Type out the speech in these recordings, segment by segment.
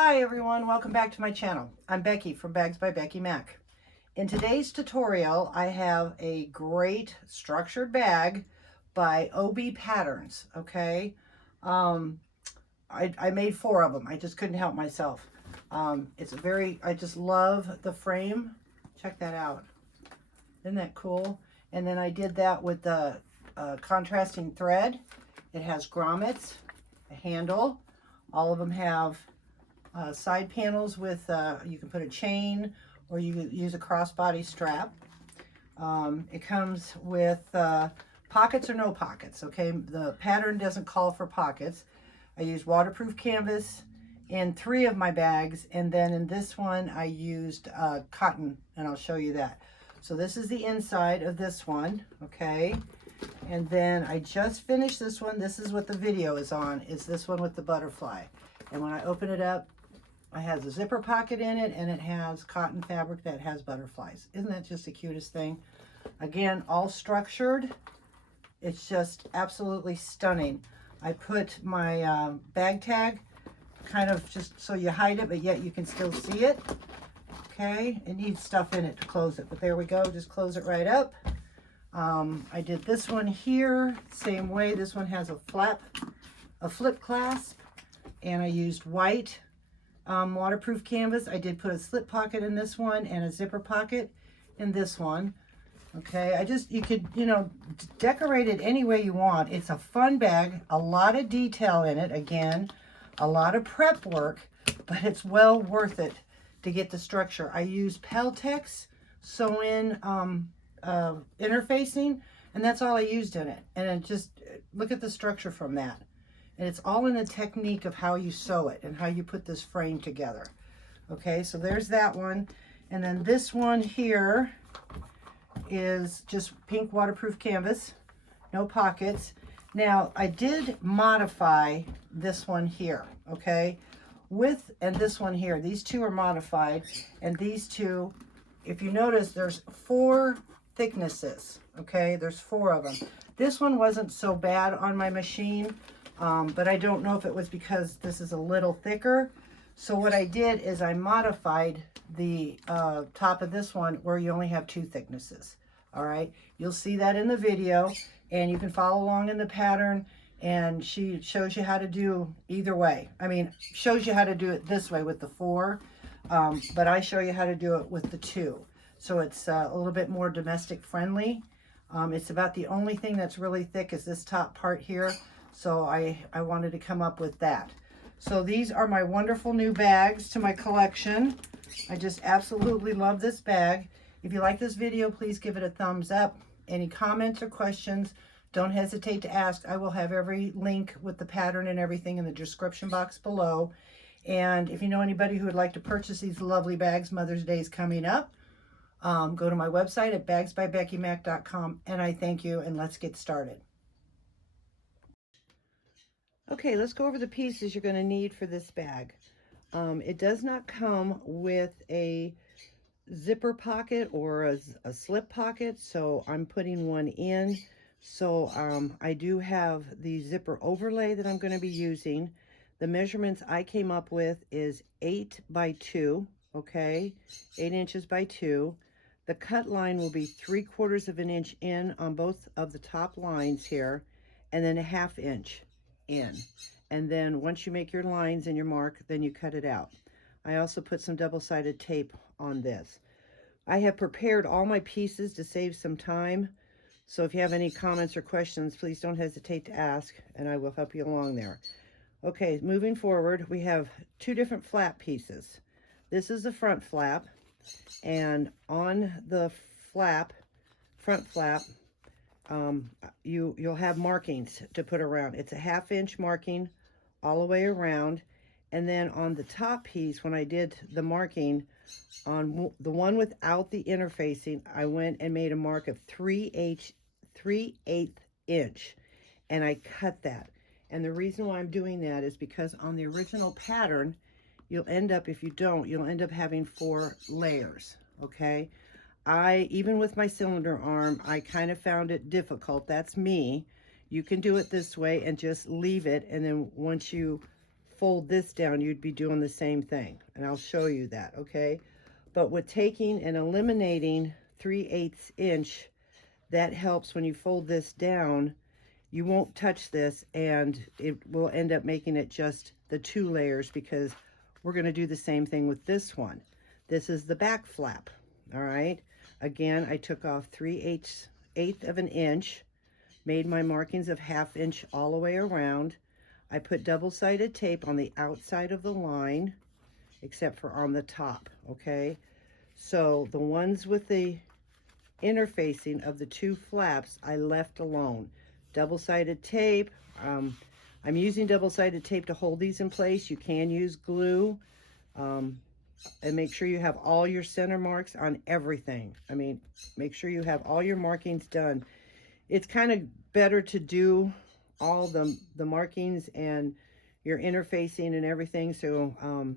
Hi everyone, welcome back to my channel. I'm Becky from Bags by Becky Mac. In today's tutorial, I have a great structured bag by OB Patterns, okay? I made 4 of them. I just couldn't help myself. I just love the frame. Check that out. Isn't that cool? And then I did that with the contrasting thread. It has grommets, a handle. All of them have side panels with, you can put a chain or you can use a crossbody strap. It comes with pockets or no pockets, okay? The pattern doesn't call for pockets. I used waterproof canvas in 3 of my bags, and then in this one I used cotton, and I'll show you that. So this is the inside of this one, okay? And then I just finished this one. This is what the video is on, is this one with the butterfly. And when I open it up, it has a zipper pocket in it, and it has cotton fabric that has butterflies. Isn't that just the cutest thing? Again, all structured. It's just absolutely stunning. I put my bag tag kind of just so you hide it, but yet you can still see it. Okay, it needs stuff in it to close it, but there we go. Just close it right up. I did this one here, same way. This one has a flip clasp, and I used white waterproof canvas. I did put a slip pocket in this one and a zipper pocket in this one. Okay, you could, decorate it any way you want. It's a fun bag, a lot of detail in it. Again, a lot of prep work, but it's well worth it to get the structure. I use Peltex Sewin interfacing, and that's all I used in it. And look at the structure from that. And it's all in the technique of how you sew it and how you put this frame together. Okay, so there's that one. And then this one here is just pink waterproof canvas, no pockets. Now, I did modify this one here, okay? And this one here, these 2 are modified. And these 2, if you notice, there's 4 thicknesses, okay? There's 4 of them. This one wasn't so bad on my machine. But I don't know if it was because this is a little thicker. So what I did is I modified the top of this one where you only have 2 thicknesses. All right, you'll see that in the video, and you can follow along in the pattern, and she shows you how to do either way. I mean, shows you how to do it this way with the 4, but I show you how to do it with the 2. So it's a little bit more domestic friendly. It's about the only thing that's really thick is this top part here. So I wanted to come up with that. So these are my wonderful new bags to my collection. I just absolutely love this bag. If you like this video, please give it a thumbs up. Any comments or questions, don't hesitate to ask. I will have every link with the pattern and everything in the description box below. And if you know anybody who would like to purchase these lovely bags, Mother's Day is coming up. Go to my website at bagsbybeckymac.com, and I thank you, and let's get started. Okay, let's go over the pieces you're going to need for this bag. It does not come with a zipper pocket or a slip pocket, so I'm putting one in. So I do have the zipper overlay that I'm going to be using. The measurements I came up with is 8 by 2, okay, 8 inches by 2. The cut line will be 3/4 of an inch in on both of the top lines here, and then a 1/2 inch in. And then once you make your lines and your mark, then you cut it out. I also put some double-sided tape on this. I have prepared all my pieces to save some time, so if you have any comments or questions, please don't hesitate to ask, and I will help you along there. Okay, moving forward, we have 2 different flap pieces. This is the front flap, and on the front flap, you'll have markings to put around. It's a 1/2 inch marking all the way around, and then on the top piece, when I did the marking on the one without the interfacing, I went and made a mark of 3/8 inch, and I cut that. And the reason why I'm doing that is because on the original pattern, you'll end up having 4 layers, okay? Even with my cylinder arm, I kind of found it difficult. That's me. You can do it this way and just leave it, and then once you fold this down, you'd be doing the same thing. And I'll show you that, okay? But with taking and eliminating 3/8 inch, that helps when you fold this down. You won't touch this, and it will end up making it just the 2 layers, because we're going to do the same thing with this one. This is the back flap, all right? Again, I took off 3/8 of an inch, made my markings of 1/2 inch all the way around. I put double-sided tape on the outside of the line, except for on the top, okay? So the ones with the interfacing of the 2 flaps, I left alone. Double-sided tape. I'm using double-sided tape to hold these in place. You can use glue. And make sure you have all your center marks on everything. I mean, make sure you have all your markings done. It's kind of better to do all the markings and your interfacing and everything. So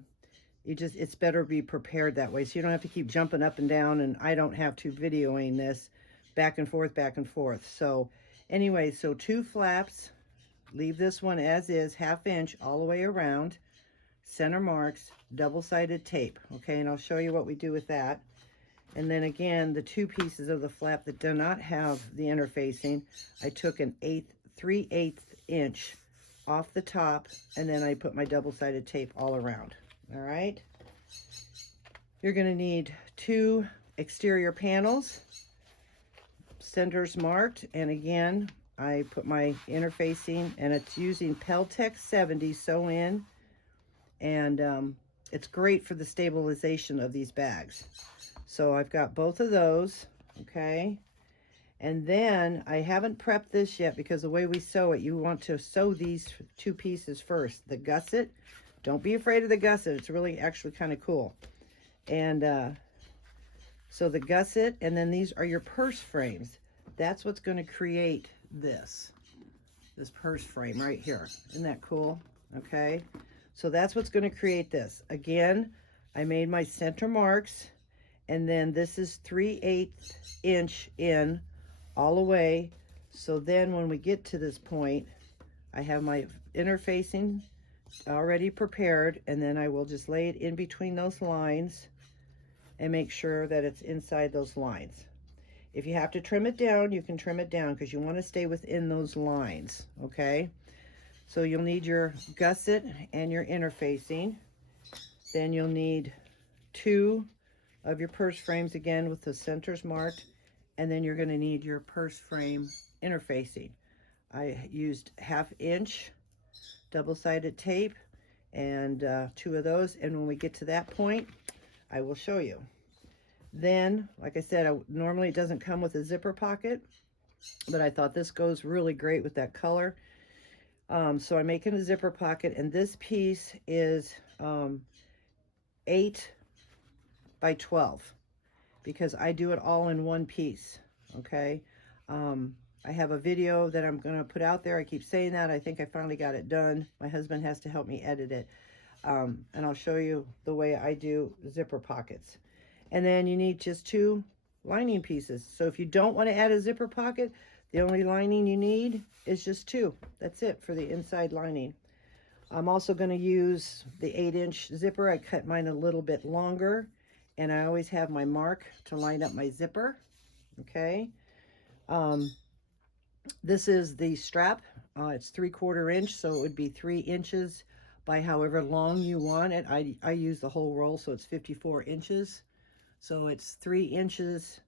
it's better to be prepared that way. So you don't have to keep jumping up and down, and I don't have to videoing this back and forth, back and forth. So anyway, so 2 flaps, leave this one as is, 1/2 inch all the way around, center marks, double-sided tape, okay? And I'll show you what we do with that. And then again, the 2 pieces of the flap that do not have the interfacing, I took an 3/8 inch off the top, and then I put my double-sided tape all around, all right? You're gonna need 2 exterior panels, centers marked, and again, I put my interfacing, and it's using Peltex 70 Sewin, and it's great for the stabilization of these bags. So I've got both of those, okay? And then I haven't prepped this yet, because the way we sew it, you want to sew these 2 pieces first. The gusset, don't be afraid of the gusset. It's really actually kind of cool. And so the gusset, and then these are your purse frames. That's what's going to create this purse frame right here. Isn't that cool? Okay. So that's what's going to create this. Again, I made my center marks, and then this is 3/8 inch in all the way. So then when we get to this point, I have my interfacing already prepared, and then I will just lay it in between those lines and make sure that it's inside those lines. If you have to trim it down, you can trim it down, because you want to stay within those lines, okay? So you'll need your gusset and your interfacing. Then you'll need 2 of your purse frames, again with the centers marked, and then you're going to need your purse frame interfacing. I used 1/2 inch double-sided tape and 2 of those, and when we get to that point, I will show you. Then, like I said, normally it doesn't come with a zipper pocket, but I thought this goes really great with that color. So I'm making a zipper pocket, and this piece is 8 by 12, because I do it all in one piece, okay? I have a video that I'm going to put out there. I keep saying that. I think I finally got it done. My husband has to help me edit it. And I'll show you the way I do zipper pockets. And then you need just 2 lining pieces. So if you don't want to add a zipper pocket, the only lining you need is just 2. That's it for the inside lining. I'm also going to use the 8-inch zipper. I cut mine a little bit longer, and I always have my mark to line up my zipper, okay? This is the strap. It's 3/4 inch, so it would be 3 inches by however long you want it. I use the whole roll, so it's 54 inches. So it's 3 inches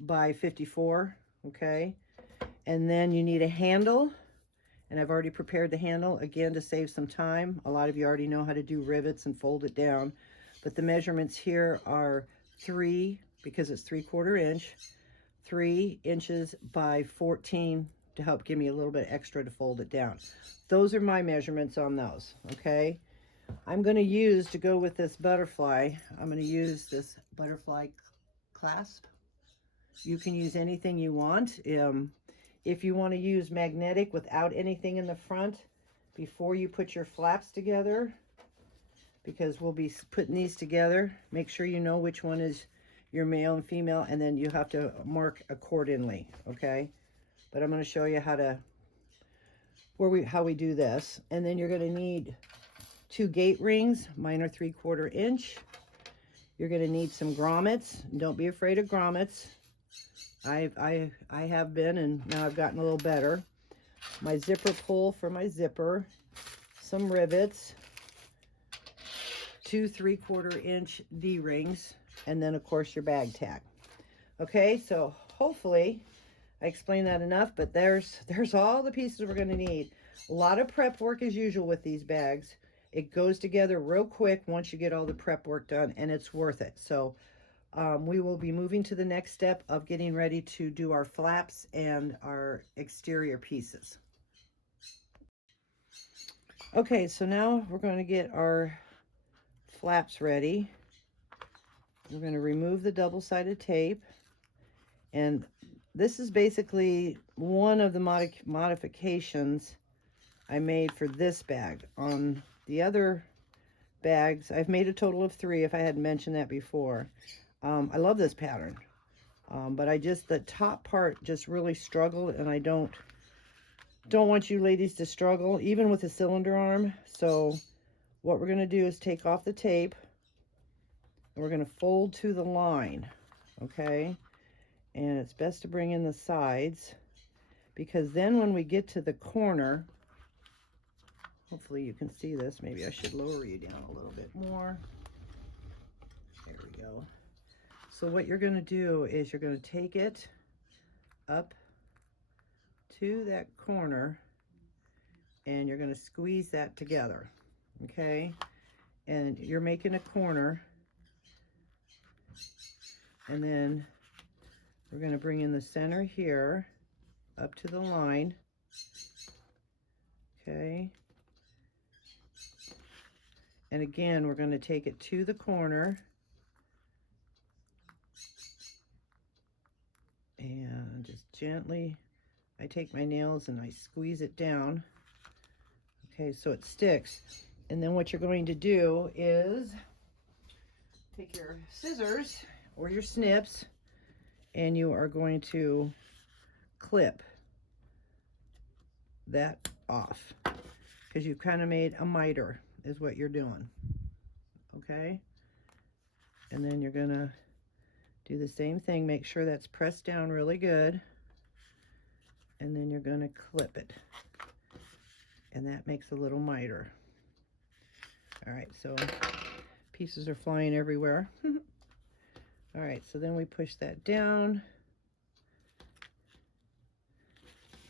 by 54, okay? And then you need a handle, and I've already prepared the handle, again, to save some time. A lot of you already know how to do rivets and fold it down, but the measurements here are 3, because it's 3/4 inch, 3 inches by 14 to help give me a little bit extra to fold it down. Those are my measurements on those, okay? I'm going to use, to go with this butterfly, I'm going to use this butterfly clasp. You can use anything you want. If you want to use magnetic without anything in the front, before you put your flaps together, because we'll be putting these together, make sure you know which one is your male and female, and then you have to mark accordingly, okay? But I'm going to show you how we do this. And then you're going to need 2 gate rings. Mine are 3/4 inch. You're going to need some grommets. Don't be afraid of grommets. I have been, and now I've gotten a little better. My zipper pull for my zipper. Some rivets. 2 3/4 inch D-rings. And then, of course, your bag tag. Okay, so hopefully I explained that enough, but there's all the pieces we're going to need. A lot of prep work as usual with these bags. It goes together real quick once you get all the prep work done, and it's worth it. So we will be moving to the next step of getting ready to do our flaps and our exterior pieces. Okay, so now we're going to get our flaps ready. We're going to remove the double-sided tape, and this is basically one of the modifications I made for this bag. On the other bags, I've made a total of 3 if I hadn't mentioned that before. I love this pattern, but the top part just really struggled, and I don't want you ladies to struggle, even with a cylinder arm. So what we're going to do is take off the tape, and we're going to fold to the line, okay? And it's best to bring in the sides, because then when we get to the corner, hopefully you can see this. Maybe I should lower you down a little bit more. There we go. So what you're going to do is you're going to take it up to that corner, and you're going to squeeze that together, okay? And you're making a corner, and then we're going to bring in the center here up to the line, okay? And again, we're going to take it to the corner, and just gently, I take my nails and I squeeze it down, okay, so it sticks. And then what you're going to do is take your scissors or your snips, and you are going to clip that off, because you've kind of made a miter is what you're doing, okay? And then you're gonna do the same thing. Make sure that's pressed down really good, and then you're gonna clip it, and that makes a little miter. All right, so pieces are flying everywhere. All right, so then we push that down.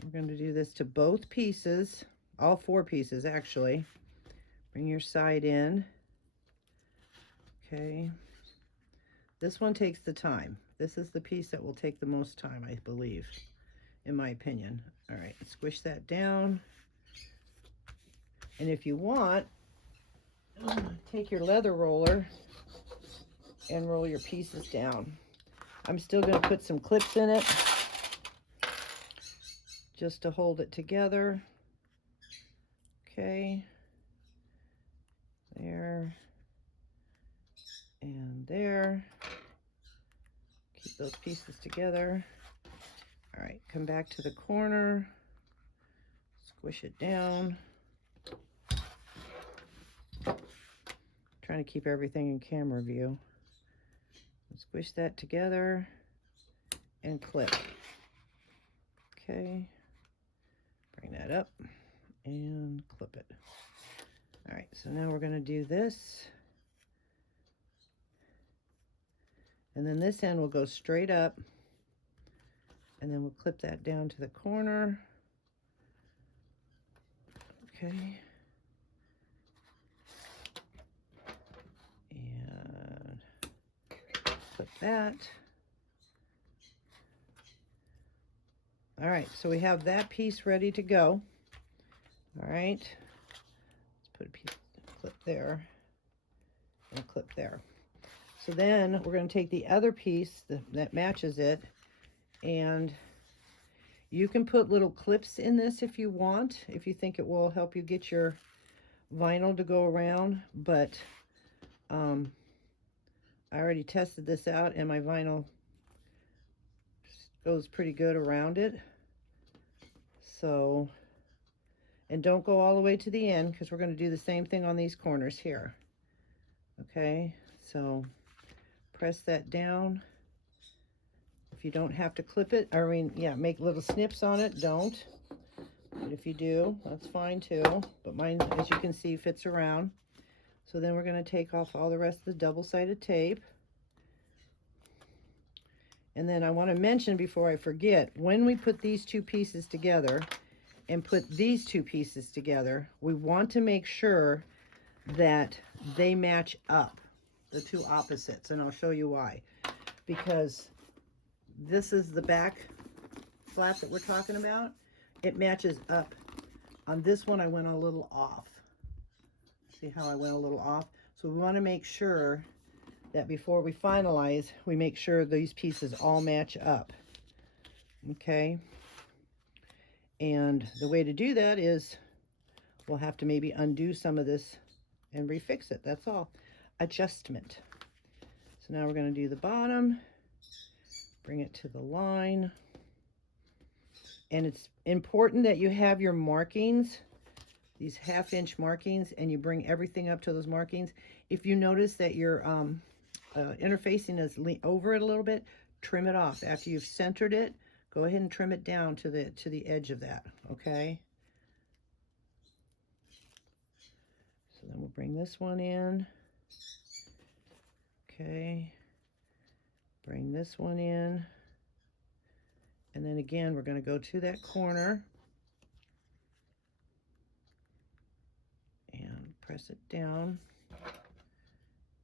We're going to do this to both pieces, all 4 pieces actually. Bring your side in. Okay. This one takes the time. This is the piece that will take the most time, I believe, in my opinion. All right, squish that down. And if you want, take your leather roller and roll your pieces down. I'm still going to put some clips in it just to hold it together. Okay. There. And there. Keep those pieces together. All right, come back to the corner. Squish it down. Trying to keep everything in camera view. Squish that together and clip. Okay, bring that up and clip it. All right, so now we're going to do this, and then this end will go straight up, and then we'll clip that down to the corner. Okay, and clip that. All right, so we have that piece ready to go. All right, let's put a piece, clip there, and a clip there. So then we're going to take the other piece that matches it, and you can put little clips in this if you want, if you think it will help you get your vinyl to go around, but I already tested this out, and my vinyl goes pretty good around it. So, And don't go all the way to the end, because we're going to do the same thing on these corners here. Okay, so press that down. If you don't have to clip it, I mean, yeah, make little snips on it, don't. But if you do, that's fine too. But mine, as you can see, fits around. So then we're going to take off all the rest of the double-sided tape. And then I want to mention before I forget, when we put these two pieces together and put these two pieces together, we want to make sure that they match up, the two opposites, and I'll show you why. Because this is the back flap that we're talking about. It matches up. On this one, I went a little off. See how I went a little off? So we want to make sure that before we finalize, we make sure these pieces all match up. Okay? And the way to do that is we'll have to maybe undo some of this and refix it. That's all. Adjustment. So now we're going to do the bottom. Bring it to the line. And it's important that you have your markings, these 1/2 inch markings, and you bring everything up to those markings. If you notice that your interfacing is over it a little bit, trim it off. After you've centered it, go ahead and trim it down to the edge of that, okay? So then we'll bring this one in. Okay. Bring this one in. And then again, we're going to go to that corner and press it down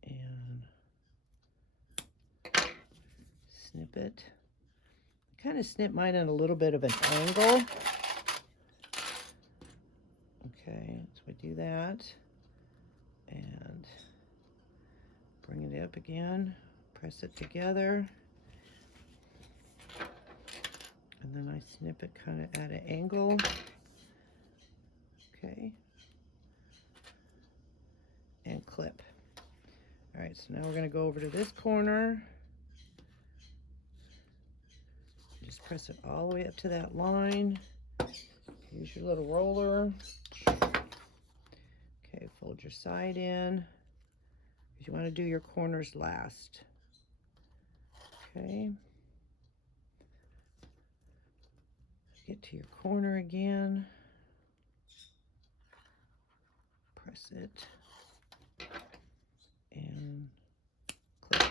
and snip it. Kind of snip mine at a little bit of an angle. Okay, so we do that and bring it up again, press it together. And then I snip it kind of at an angle. Okay. And clip. All right, so now we're going to go over to this corner. Just press it all the way up to that line. Use your little roller. Okay, fold your side in. You want to do your corners last. Okay. Get to your corner again, press it, and clip.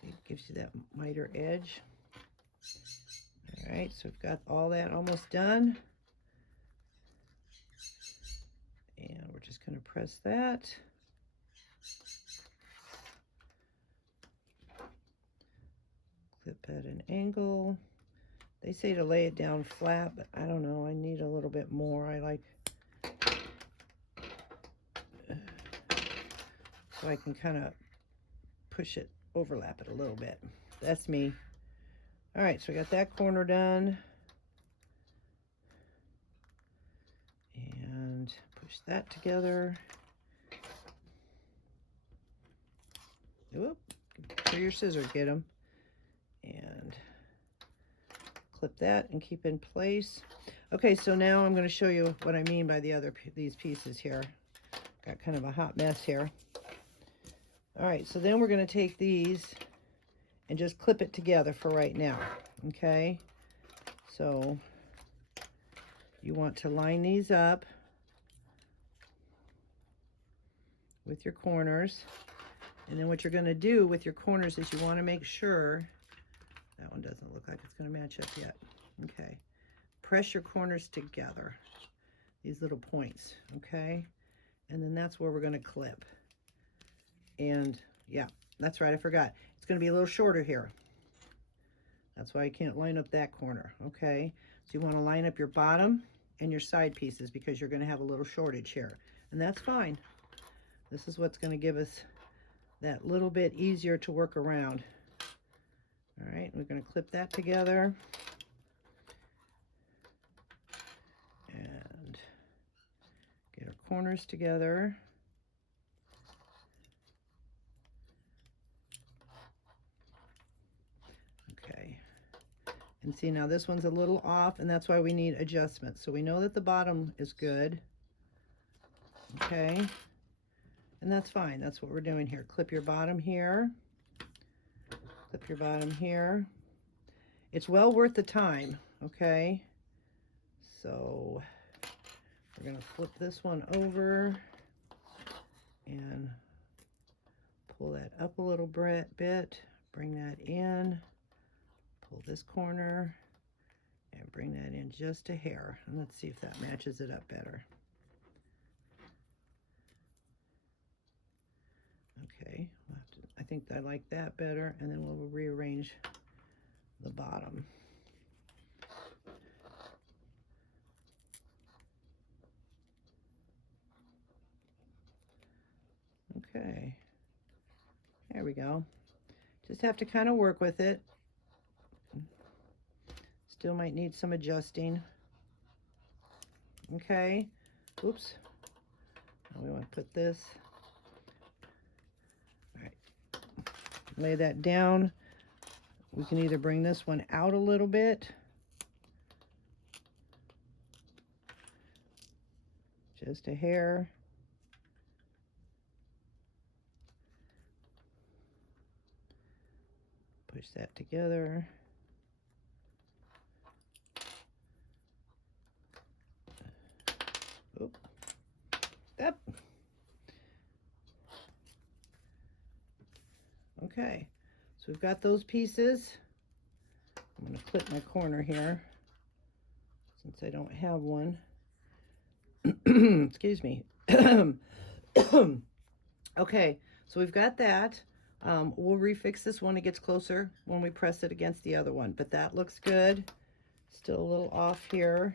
See, it gives you that miter edge. All right, so we've got all that almost done. And we're just going to press that. Clip at an angle. They say to lay it down flat, but I don't know. I need a little bit more. I like so I can kind of push it, overlap it a little bit. That's me. All right, so I got that corner done. And push that together. Whoop, where your scissors get them. And clip that and keep in place. Okay, so now I'm going to show you what I mean by these pieces here. Got kind of a hot mess here. All right, so then we're going to take these and just clip it together for right now. Okay, so you want to line these up with your corners. And then what you're going to do with your corners is you want to make sure that one doesn't look like it's going to match up yet. Okay, press your corners together, these little points, okay? And then that's where we're going to clip. And yeah, that's right, I forgot. It's going to be a little shorter here. That's why I can't line up that corner, okay? So you want to line up your bottom and your side pieces because you're going to have a little shortage here. And that's fine. This is what's going to give us that little bit easier to work around. All right, we're going to clip that together. And get corners together. Okay. And see, now this one's a little off, and that's why we need adjustments. So we know that the bottom is good. Okay. And that's fine. That's what we're doing here. Clip your bottom here. Clip your bottom here. It's well worth the time. Okay. So we're going to flip this one over and pull that up a little bit. Bring that in. Pull this corner and bring that in just a hair. And let's see if that matches it up better. Okay, we'll have to, I think I like that better, and then we'll rearrange the bottom. Okay, there we go. Just have to kind of work with it. Still might need some adjusting. Okay, oops. Now we want to put this. All right, lay that down. We can either bring this one out a little bit, just a hair. Push that together. Oop. Up. Okay, so we've got those pieces. I'm going to clip my corner here since I don't have one. Excuse me. Okay, so we've got that. We'll refix this when it gets closer when we press it against the other one, but that looks good. Still a little off here.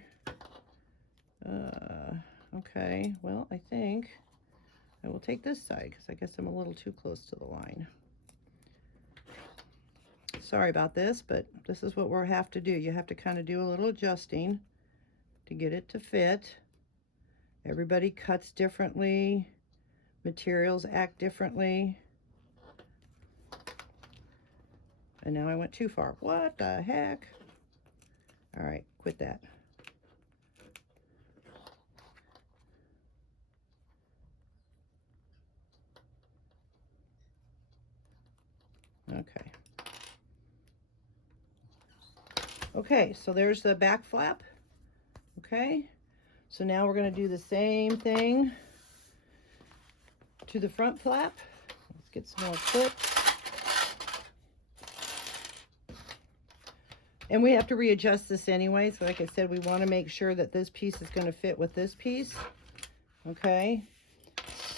Okay, well, I think I will take this side because I guess I'm a little too close to the line. Sorry about this, but this is what we'll have to do. You have to kind of do a little adjusting to get it to fit. Everybody cuts differently. Materials act differently. And now I went too far. What the heck? All right, quit that. Okay. Okay, so there's the back flap. Okay, so now we're going to do the same thing to the front flap. Let's get some more clips. And we have to readjust this anyway. So like I said, we want to make sure that this piece is going to fit with this piece. Okay,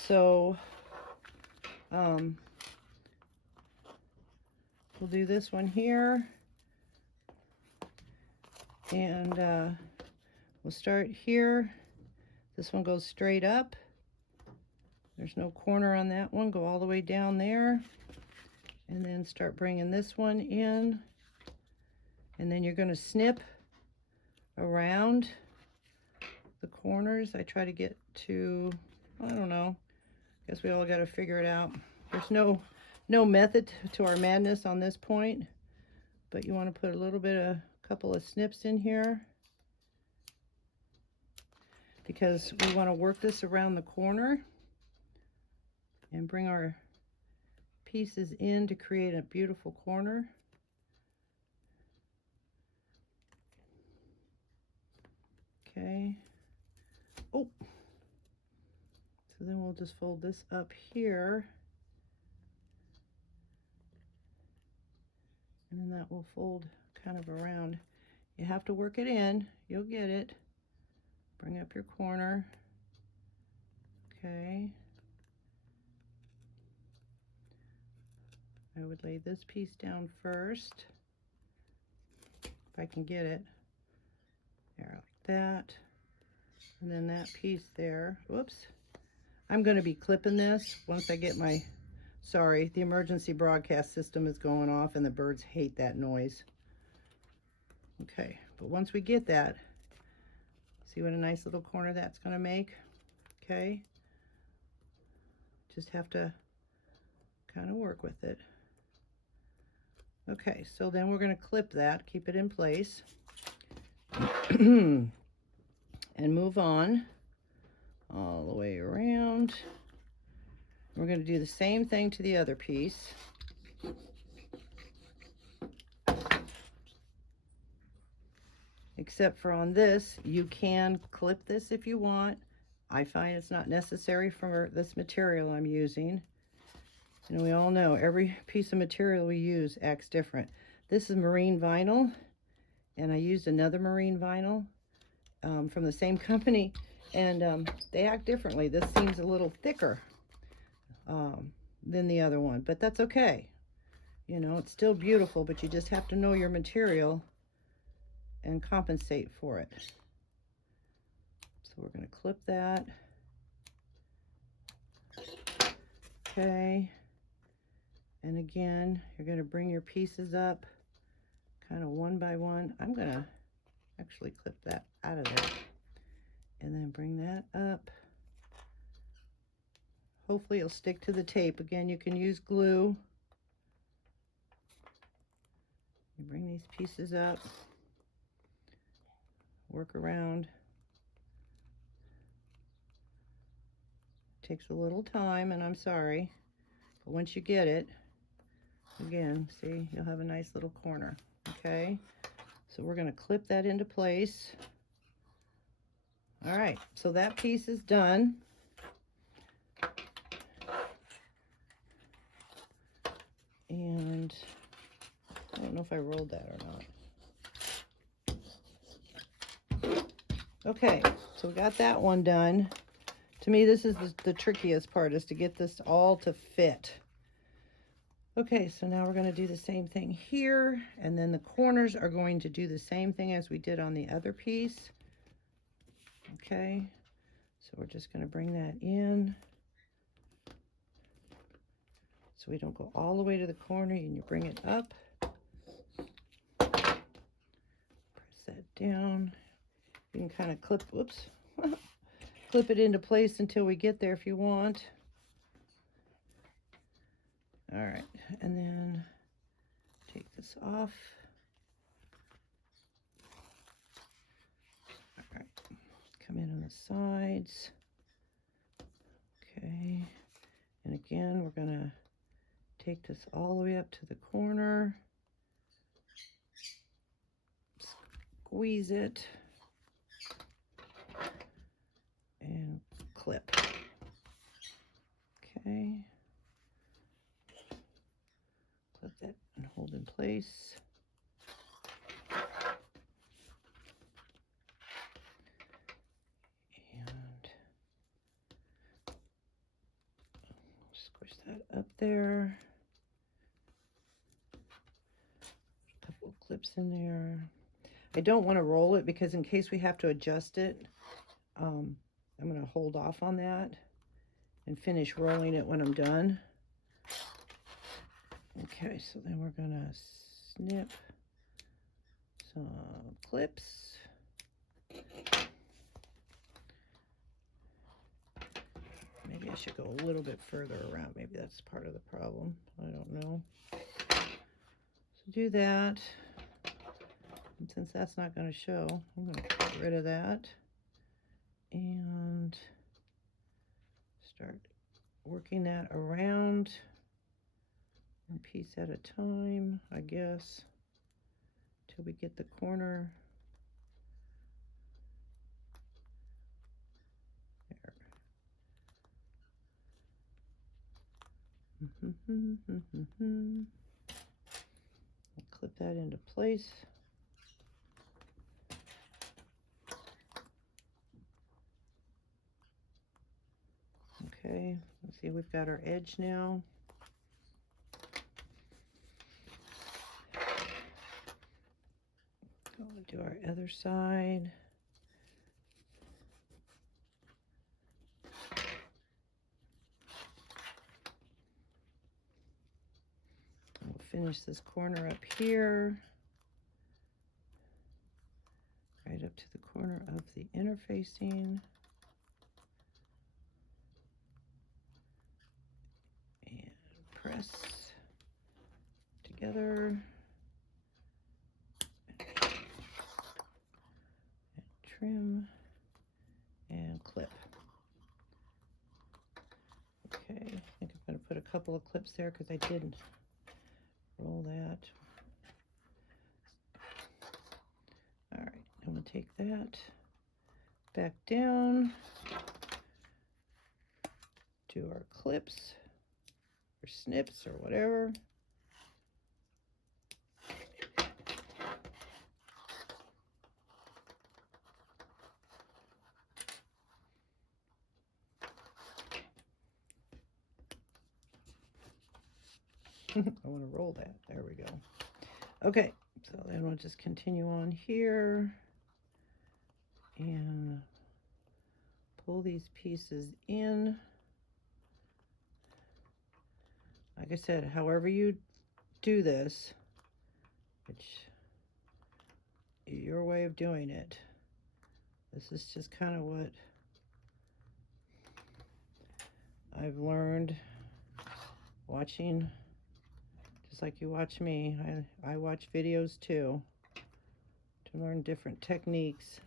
so we'll do this one here. And we'll start here. This one goes straight up. There's no corner on that one. Go all the way down there. And then start bringing this one in. And then you're going to snip around the corners. I try to get to, I don't know. Guess we all got to figure it out. There's no method to our madness on this point. But you want to put a little bit of couple of snips in here because we want to work this around the corner and bring our pieces in to create a beautiful corner. Okay. Oh, so then we'll just fold this up here, and then that will fold kind of around. You have to work it in. You'll get it. Bring up your corner. Okay. I would lay this piece down first, if I can get it. There, like that. And then that piece there. Whoops. I'm going to be clipping this once I get my, sorry, the emergency broadcast system is going off and the birds hate that noise. Okay, but once we get that, see what a nice little corner that's going to make? okay? Just have to kind of work with it. Okay, so then we're going to clip that, keep it in place, and move on all the way around. We're going to do the same thing to the other piece. Except for on this, you can clip this if you want. I find it's not necessary for this material I'm using. And we all know every piece of material we use acts different. This is marine vinyl, and I used another marine vinyl from the same company, and they act differently. This seems a little thicker than the other one, but that's okay. You know, it's still beautiful, but you just have to know your material and compensate for it. So we're going to clip that. Okay. And again, you're going to bring your pieces up kind of one by one. I'm going to actually clip that out of there and then bring that up. Hopefully it'll stick to the tape. Again, you can use glue. You bring these pieces up, work around. It takes a little time, and I'm sorry, but once you get it, again, see, you'll have a nice little corner. Okay, so we're going to clip that into place. All right, so that piece is done. And I don't know if I rolled that or not. Okay, so we got that one done. To me, this is the trickiest part, is to get this all to fit. Okay, so now we're going to do the same thing here, and then the corners are going to do the same thing as we did on the other piece. Okay, so we're just going to bring that in. So we don't go all the way to the corner, and you bring it up. Press that down. You can kind of clip, whoops, clip it into place until we get there if you want. All right, and then take this off. All right, come in on the sides. Okay, and again, we're gonna take this all the way up to the corner. Squeeze it. And clip. Okay. Clip that and hold in place. And squish that up there. A couple of clips in there. I don't want to roll it because in case we have to adjust it, I'm going to hold off on that and finish rolling it when I'm done. Okay, so then we're going to snip some clips. Maybe I should go a little bit further around. Maybe that's part of the problem. I don't know. So do that. And since that's not going to show, I'm going to get rid of that. And start working that around, one piece at a time, I guess, till we get the corner. There. I'll clip that into place. Okay, let's see, we've got our edge now. Go and do our other side. We'll finish this corner up here, right up to the corner of the interfacing. couple of clips there because I didn't roll that. All right, I'm going to take that back down, do our clips or snips or whatever. I want to roll that. There we go. Okay, so then we'll just continue on here and pull these pieces in. Like I said, however you do this, it's your way of doing it. This is just kind of what I've learned watching. Just like you watch me, I watch videos too to learn different techniques.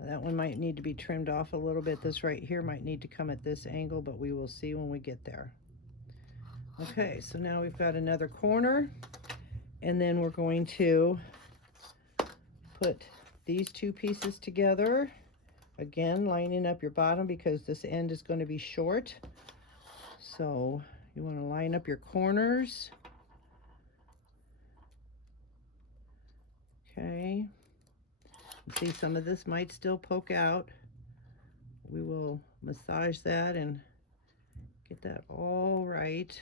That one might need to be trimmed off a little bit. This right here might need to come at this angle, but we will see when we get there. Okay, so now we've got another corner, and then we're going to put these two pieces together. Again, lining up your bottom because this end is going to be short. So you want to line up your corners. Okay. See, some of this might still poke out. We will massage that and get that all right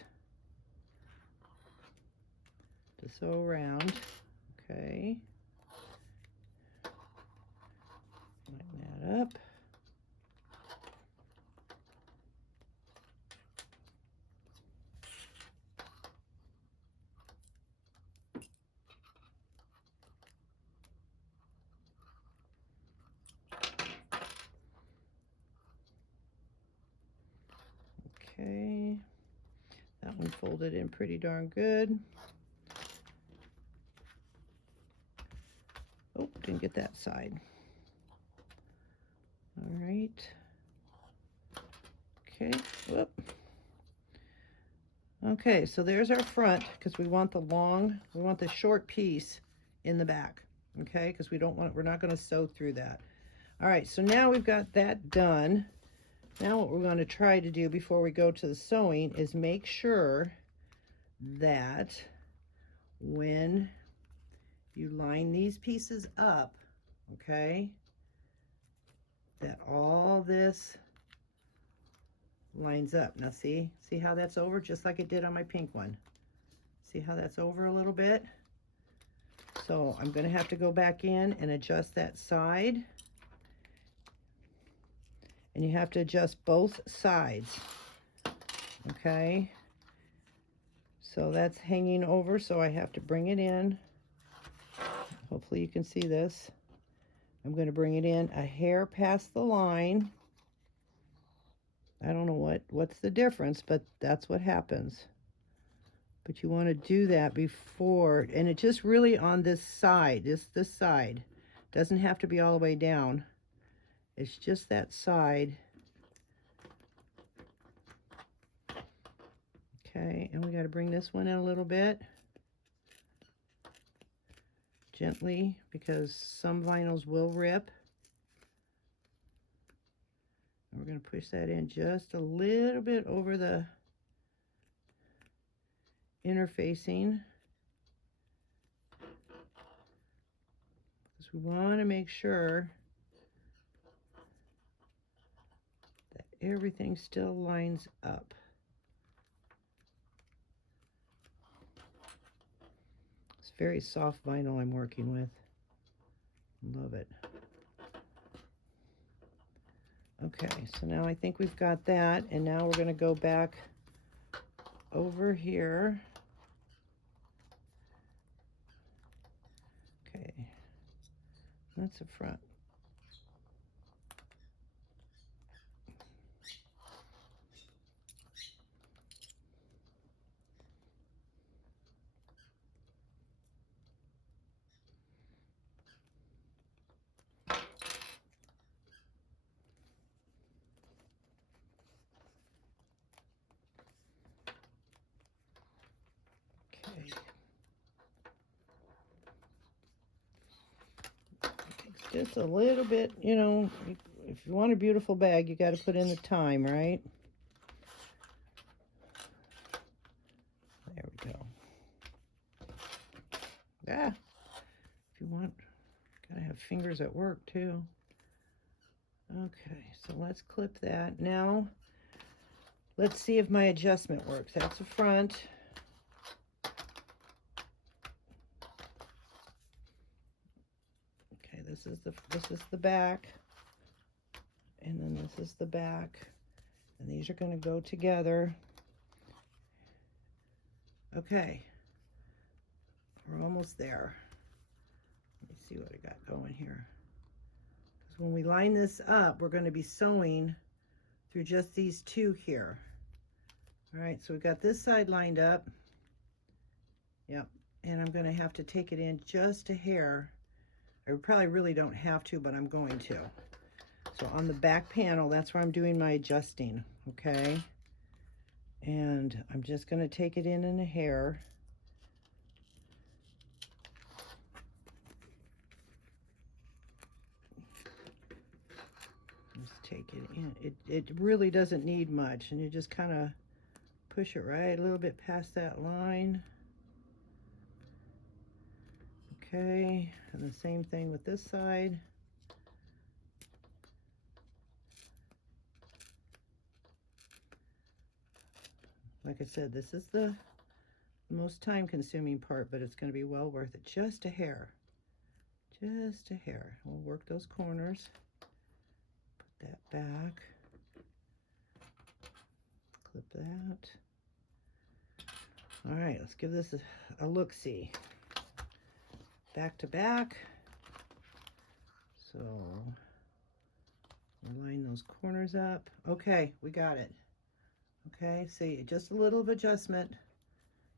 to sew around. Okay. Line that up. Okay, that one folded in pretty darn good. Oh, didn't get that side. All right. Okay, whoop. Okay, so there's our front because we want the short piece in the back. Okay, because we're not going to sew through that. All right, so now we've got that done. Now what we're going to try to do before we go to the sewing is make sure that when you line these pieces up, okay, that all this lines up. Now see how that's over just like it did on my pink one. See how that's over a little bit? So I'm going to have to go back in and adjust that side. And you have to adjust both sides, okay? So that's hanging over, so I have to bring it in. Hopefully you can see this. I'm going to bring it in a hair past the line. I don't know what's the difference, but that's what happens. But you want to do that before, and it just really on this side, this side. Doesn't have to be all the way down. It's just that side. Okay, and we got to bring this one in a little bit. Gently, because some vinyls will rip. And we're going to push that in just a little bit over the interfacing. Because we want to make sure that everything still lines up. It's very soft vinyl I'm working with. Love it. Okay, so now I think we've got that, and now we're going to go back over here. Okay, that's the front. Just a little bit, you know, if you want a beautiful bag, you got to put in the time, right? There we go. Ah, if you want, gotta have fingers at work too. Okay, so let's clip that. Now, let's see if my adjustment works. That's the front. Okay, this is the back. And then this is the back. And these are going to go together. Okay. We're almost there. Let me see what I got going here. Because when we line this up, we're going to be sewing through just these two here. All right, so we've got this side lined up. Yep, and I'm going to have to take it in just a hair. I probably really don't have to, but I'm going to. So on the back panel, that's where I'm doing my adjusting, okay? And I'm just going to take it in a hair. Just take it in. It really doesn't need much, and you just kind of push it right a little bit past that line. Okay, and the same thing with this side. Like I said, this is the most time-consuming part, but it's going to be well worth it. Just a hair. Just a hair. We'll work those corners. Put that back. Clip that. All right, let's give this a look-see. Back to back. So we'll line those corners up. Okay, we got it. Okay, see, just a little of adjustment,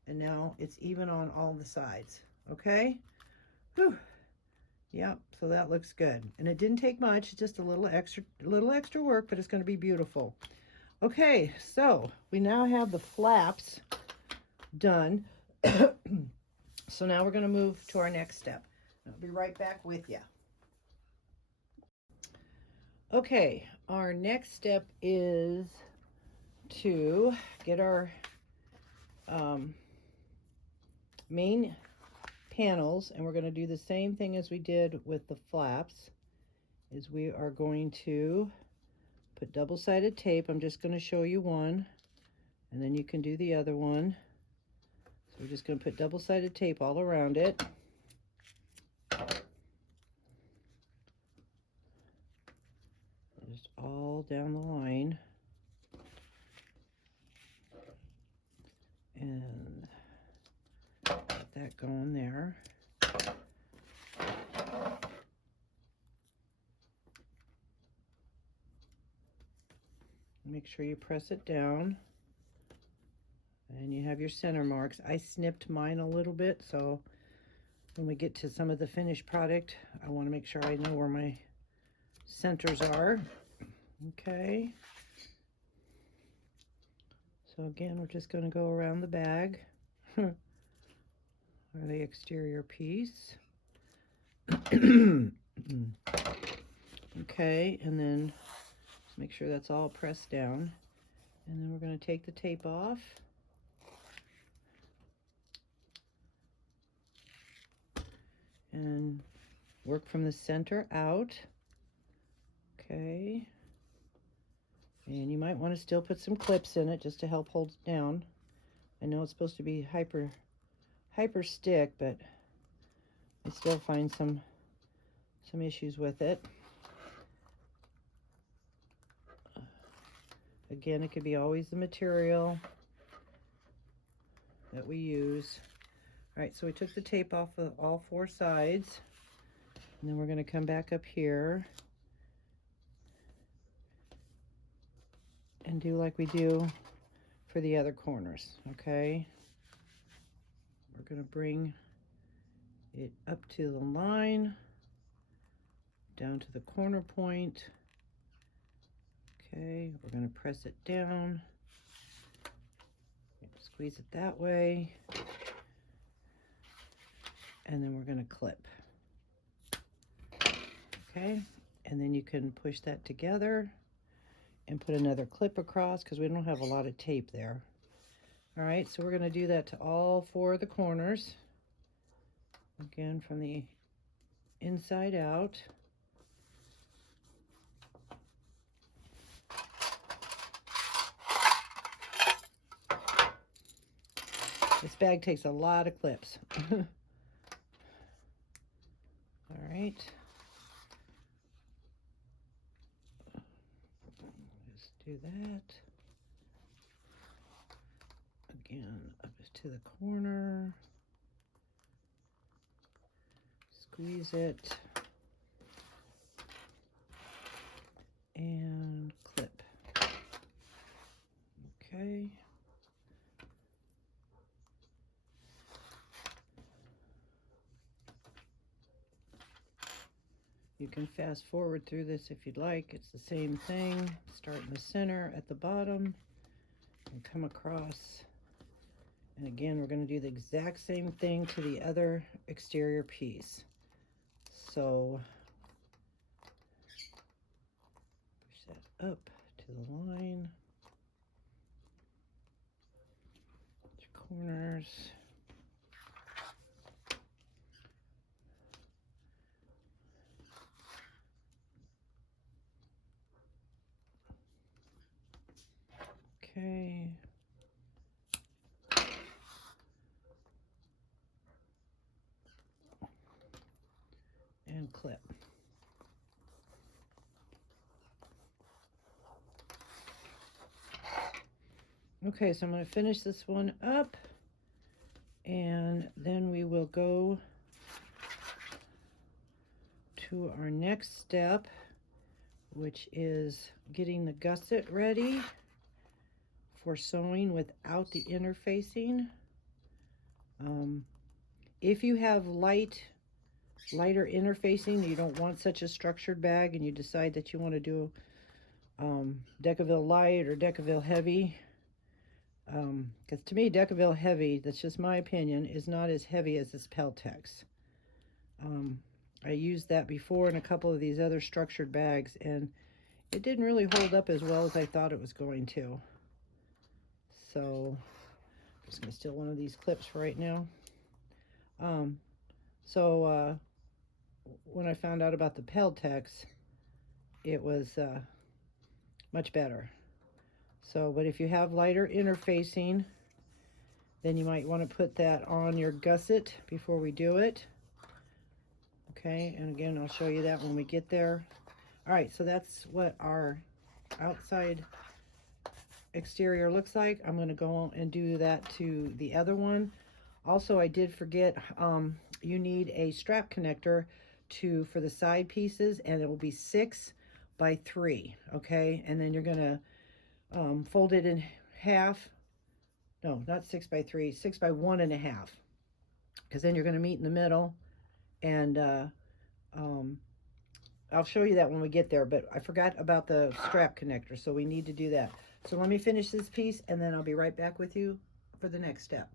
and now it's even on all the sides. Okay. Whew. Yep, so that looks good, and it didn't take much, just a little extra work, but it's going to be beautiful. Okay, so we now have the flaps done. So now we're going to move to our next step. I'll be right back with you. Okay, our next step is to get our main panels, and we're going to do the same thing as we did with the flaps. Is we are going to put double-sided tape. I'm just going to show you one, and then you can do the other one. So we're just going to put double-sided tape all around it. Just all down the line. And get that going there. Make sure you press it down. And you have your center marks. I snipped mine a little bit, so when we get to some of the finished product, I want to make sure I know where my centers are. Okay. So again, we're just going to go around the bag, or the exterior piece. Okay, and then just make sure that's all pressed down. And then we're going to take the tape off. And work from the center out. Okay. And you might want to still put some clips in it just to help hold it down. I know it's supposed to be hyper stick, but I still find some issues with it. Again, it could be always the material that we use. All right, so we took the tape off of all four sides, and then we're going to come back up here and do like we do for the other corners, okay? We're going to bring it up to the line, down to the corner point. Okay, we're going to press it down, squeeze it that way, and then we're going to clip. Okay, and then you can push that together and put another clip across because we don't have a lot of tape there. All right, so we're going to do that to all 4 of the corners. Again, from the inside out. This bag takes a lot of clips. All right. Just do that. Again, up to the corner. Squeeze it. And clip. Okay. You can fast forward through this if you'd like. It's the same thing. Start in the center at the bottom and come across. And again, we're going to do the exact same thing to the other exterior piece. So push that up to the line. Corners. Okay. And clip. Okay, so I'm going to finish this one up, and then we will go to our next step, which is getting the gusset ready for sewing without the interfacing. If you have lighter interfacing, you don't want such a structured bag, and you decide that you want to do Decaville light or Decaville heavy, because to me Decaville heavy, that's just my opinion, is not as heavy as this Peltex. I used that before in a couple of these other structured bags, and it didn't really hold up as well as I thought it was going to. So I'm just going to steal one of these clips for right now. When I found out about the Peltex, it was much better. So, but if you have lighter interfacing, then you might want to put that on your gusset before we do it. Okay, and again, I'll show you that when we get there. All right, so that's what our outside exterior looks like. I'm going to go on and do that to the other one. Also, I did forget, you need a strap connector for the side pieces, and it will be 6 by 3, okay? And then you're going to fold it in half. No, not 6 by 3, 6 by 1.5, because then you're going to meet in the middle. And I'll show you that when we get there, but I forgot about the strap connector, so we need to do that. So let me finish this piece, and then I'll be right back with you for the next step.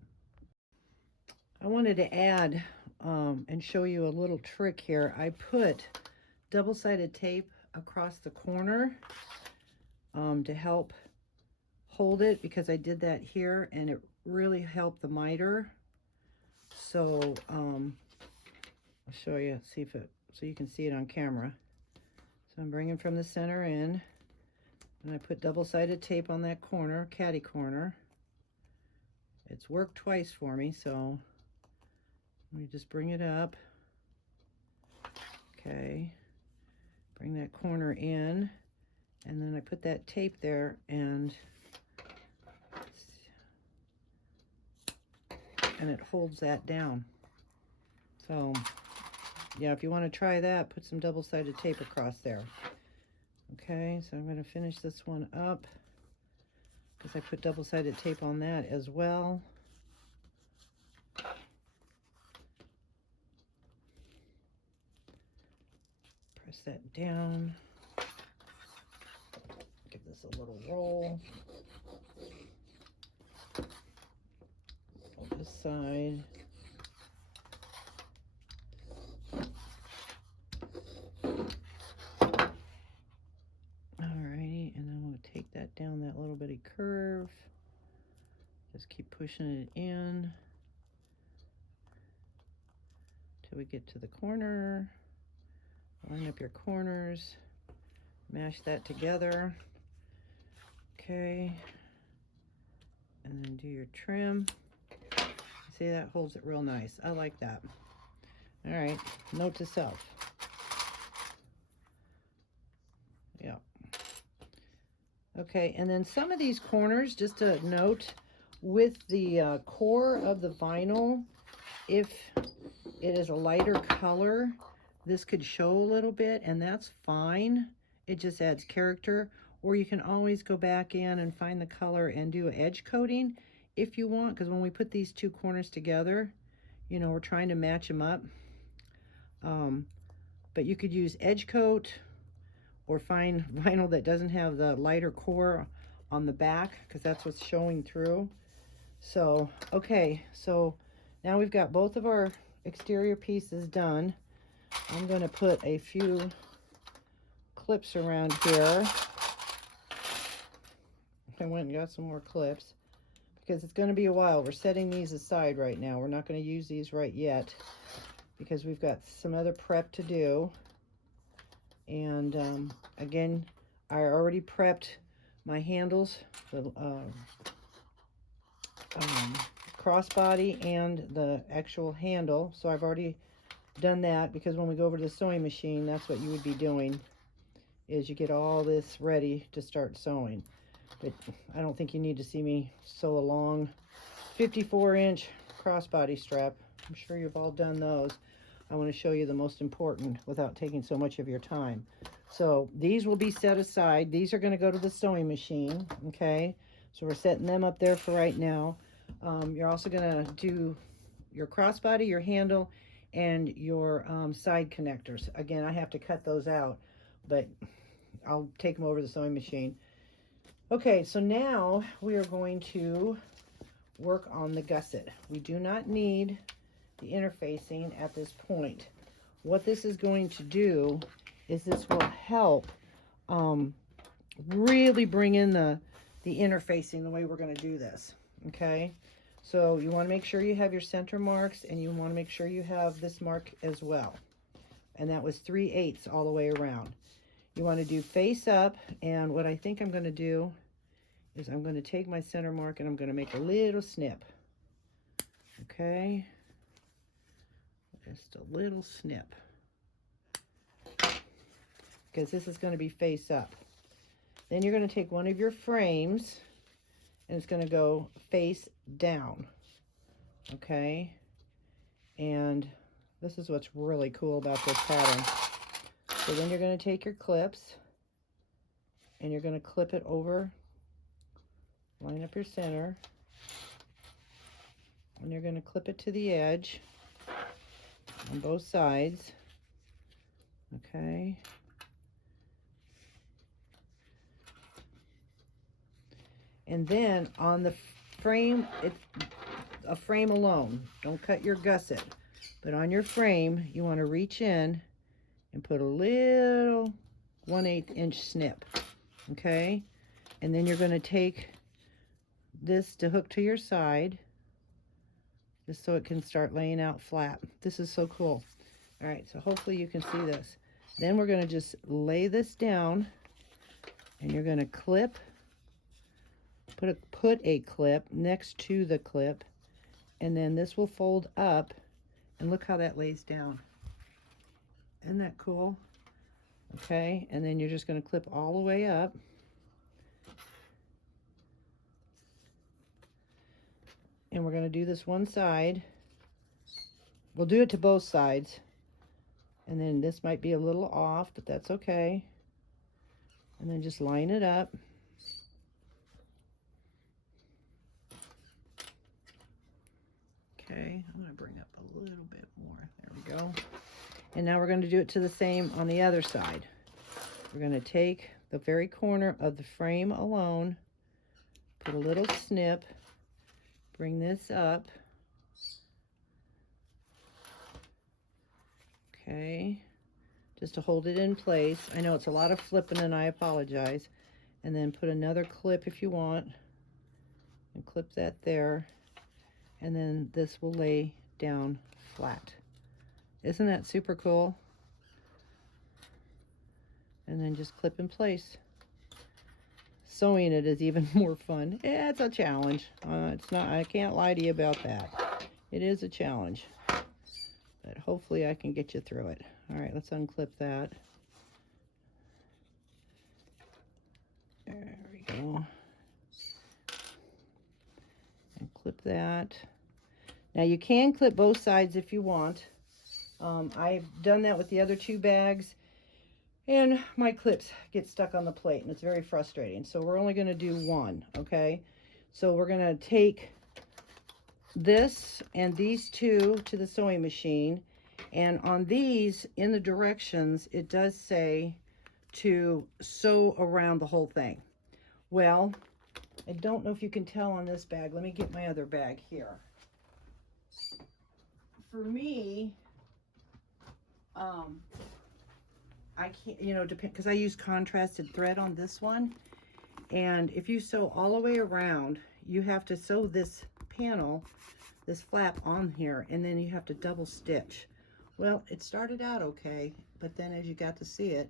I wanted to add and show you a little trick here. I put double-sided tape across the corner to help hold it, because I did that here and it really helped the miter. So I'll show you, see if it, so you can see it on camera. So I'm bringing from the center in, and I put double-sided tape on that corner, caddy corner. It's worked twice for me, so let me just bring it up. Okay, bring that corner in, and then I put that tape there, and it holds that down. So yeah, if you want to try that, put some double-sided tape across there. Okay, so I'm going to finish this one up because I put double-sided tape on that as well. Press that down. Give this a little roll. On this side. pushing it in till we get to the corner. Line up your corners, mash that together. Okay, and then do your trim. See, that holds it real nice. I like that. All right, note to self. Yeah. Okay, and then some of these corners, just a note, with the core of the vinyl, if it is a lighter color, this could show a little bit, and that's fine. It just adds character. Or you can always go back in and find the color and do an edge coating if you want, because when we put these two corners together, you know, we're trying to match them up. But you could use edge coat or find vinyl that doesn't have the lighter core on the back, because that's what's showing through. So, okay, so now we've got both of our exterior pieces done. I'm going to put a few clips around here. I went and got some more clips because it's going to be a while. We're setting these aside right now. We're not going to use these right yet because we've got some other prep to do. And again, I already prepped my handles, the crossbody and the actual handle. So I've already done that, because when we go over to the sewing machine, that's what you would be doing, is you get all this ready to start sewing. But I don't think you need to see me sew a long 54-inch crossbody strap. I'm sure you've all done those. I want to show you the most important without taking so much of your time. So these will be set aside. These are going to go to the sewing machine, okay? So we're setting them up there for right now. You're also going to do your crossbody, your handle, and your side connectors. Again, I have to cut those out, but I'll take them over to the sewing machine. Okay, so now we are going to work on the gusset. We do not need the interfacing at this point. What this is going to do is this will help really bring in the interfacing the way we're going to do this, okay? So you want to make sure you have your center marks, and you want to make sure you have this mark as well. And that was 3/8 all the way around. You want to do face up, and what I think I'm going to do is I'm going to take my center mark and I'm going to make a little snip. Okay? Just a little snip. Because this is going to be face up. Then you're going to take one of your frames and it's going to go face down. Okay? And this is what's really cool about this pattern. So then you're going to take your clips and you're going to clip it over, line up your center, and you're going to clip it to the edge on both sides. Okay. And then on the frame, it's a frame alone. Don't cut your gusset. But on your frame, you want to reach in and put a little 1/8 inch snip. Okay? And then you're going to take this to hook to your side, just so it can start laying out flat. This is so cool. All right, so hopefully you can see this. Then we're going to just lay this down, and you're going to clip, put a clip next to the clip, and then this will fold up, and look how that lays down. Isn't that cool? Okay, and then you're just going to clip all the way up. And we're going to do this one side. We'll do it to both sides. And then this might be a little off, but that's okay. And then just line it up. Okay, I'm going to bring up a little bit more. There we go. And now we're going to do it to the same on the other side. We're going to take the very corner of the frame alone, put a little snip, bring this up. Okay, just to hold it in place. I know it's a lot of flipping and I apologize. And then put another clip if you want, and clip that there. and then this will lay down flat. Isn't that super cool? And then just clip in place. Sewing it is even more fun. Yeah, it's a challenge. It's not, I can't lie to you about that. It is a challenge. But hopefully I can get you through it. All right, let's unclip that. There we go. And clip that. Now you can clip both sides if you want. I've done that with the other 2 bags, and my clips get stuck on the plate, and it's very frustrating. So we're only going to do one, okay? So we're going to take this and these 2 to the sewing machine, and on these, in the directions, it does say to sew around the whole thing. Well, I don't know if you can tell on this bag. Let me get my other bag here. For me, I can't, you know, because I use contrasted thread on this one, and if you sew all the way around, you have to sew this panel, this flap on here, and then you have to double stitch. Well, it started out okay, but then as you got to see it,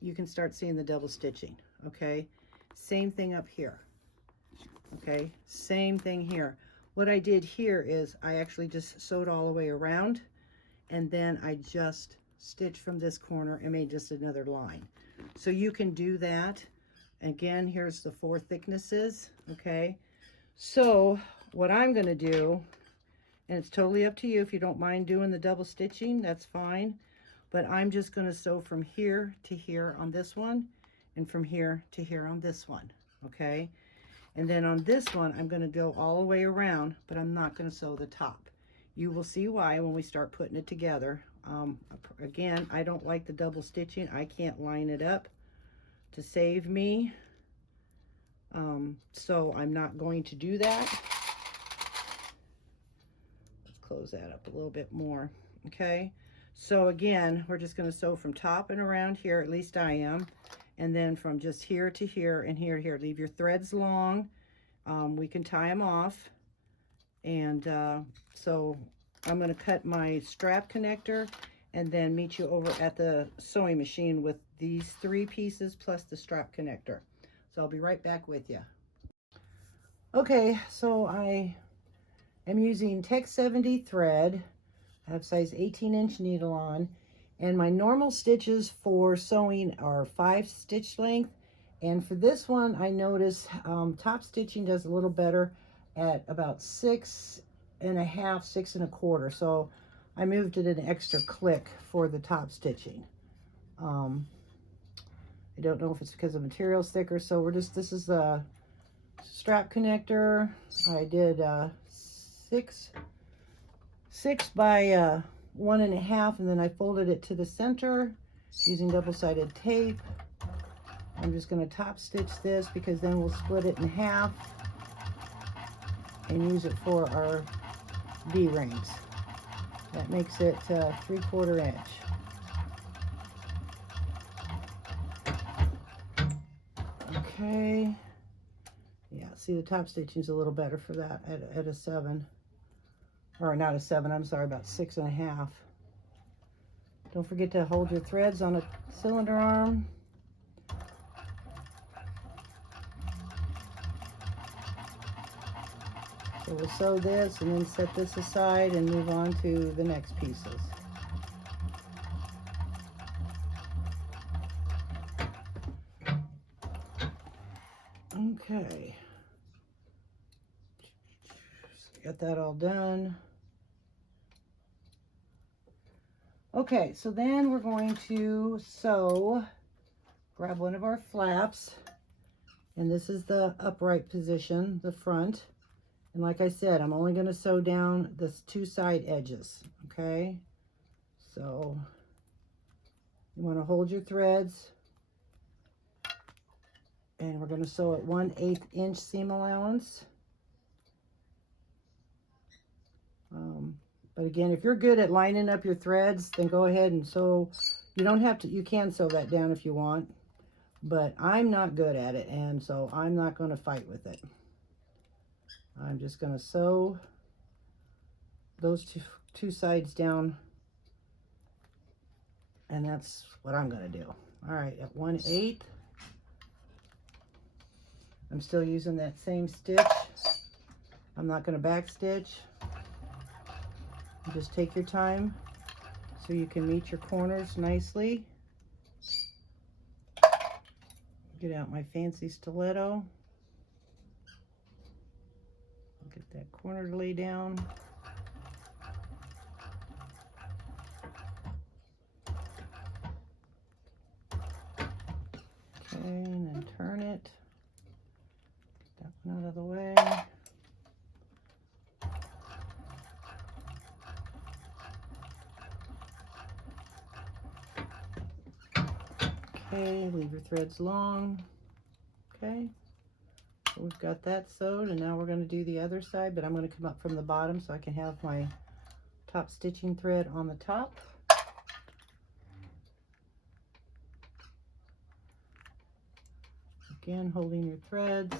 you can start seeing the double stitching, okay? Same thing up here, okay? Same thing here. What I did here is I actually just sewed all the way around, and then I just stitched from this corner and made just another line. So you can do that. Again, here's the 4 thicknesses, okay? So what I'm gonna do, and it's totally up to you, if you don't mind doing the double stitching, that's fine, but I'm just gonna sew from here to here on this one, and from here to here on this one, okay? And then on this one, I'm gonna go all the way around, but I'm not gonna sew the top. You will see why when we start putting it together. Again, I don't like the double stitching. I can't line it up to save me. So I'm not going to do that. Let's close that up a little bit more, okay? So again, we're just gonna sew from top and around here, at least I am, and then from just here to here and here to here. Leave your threads long. We can tie them off. And so I'm going to cut my strap connector and then meet you over at the sewing machine with these 3 pieces plus the strap connector. So I'll be right back with you. Okay, so I am using Tech 70 thread. I have size 18-inch needle on, and my normal stitches for sewing are 5 stitch length, and for this one I notice top stitching does a little better at about 6 1/2, 6 1/4. So I moved it an extra click for the top stitching. I don't know if it's because the material's thicker. So we're just, this is the strap connector. I did 6 by 1 1/2, and then I folded it to the center using double-sided tape. I'm just going to top stitch this because then we'll split it in half and use it for our D-rings. That makes it 3/4 inch. Okay. Yeah, see, the top stitching is a little better for that at a 7. Or not a 7, I'm sorry, about 6 1/2. Don't forget to hold your threads on a cylinder arm. So we'll sew this and then set this aside and move on to the next pieces. Okay. So got that all done. Okay, so then we're going to sew, grab one of our flaps, and this is the upright position, the front. And like I said, I'm only going to sew down the 2 side edges, okay? So you want to hold your threads, and we're going to sew at 1/8 inch seam allowance. But again, if you're good at lining up your threads, then go ahead and sew. You don't have to, you can sew that down if you want, but I'm not good at it, and so I'm not going to fight with it. I'm just going to sew those two sides down, and that's what I'm going to do. All right, at 1/8, I'm still using that same stitch. I'm not going to back stitch. Just take your time so you can meet your corners nicely. Get out my fancy stiletto. Get that corner to lay down. Okay, and then turn it. Get that one out of the way. Okay, leave your threads long. Okay, so we've got that sewed, and now we're going to do the other side, but I'm going to come up from the bottom so I can have my top stitching thread on the top. Again, holding your threads.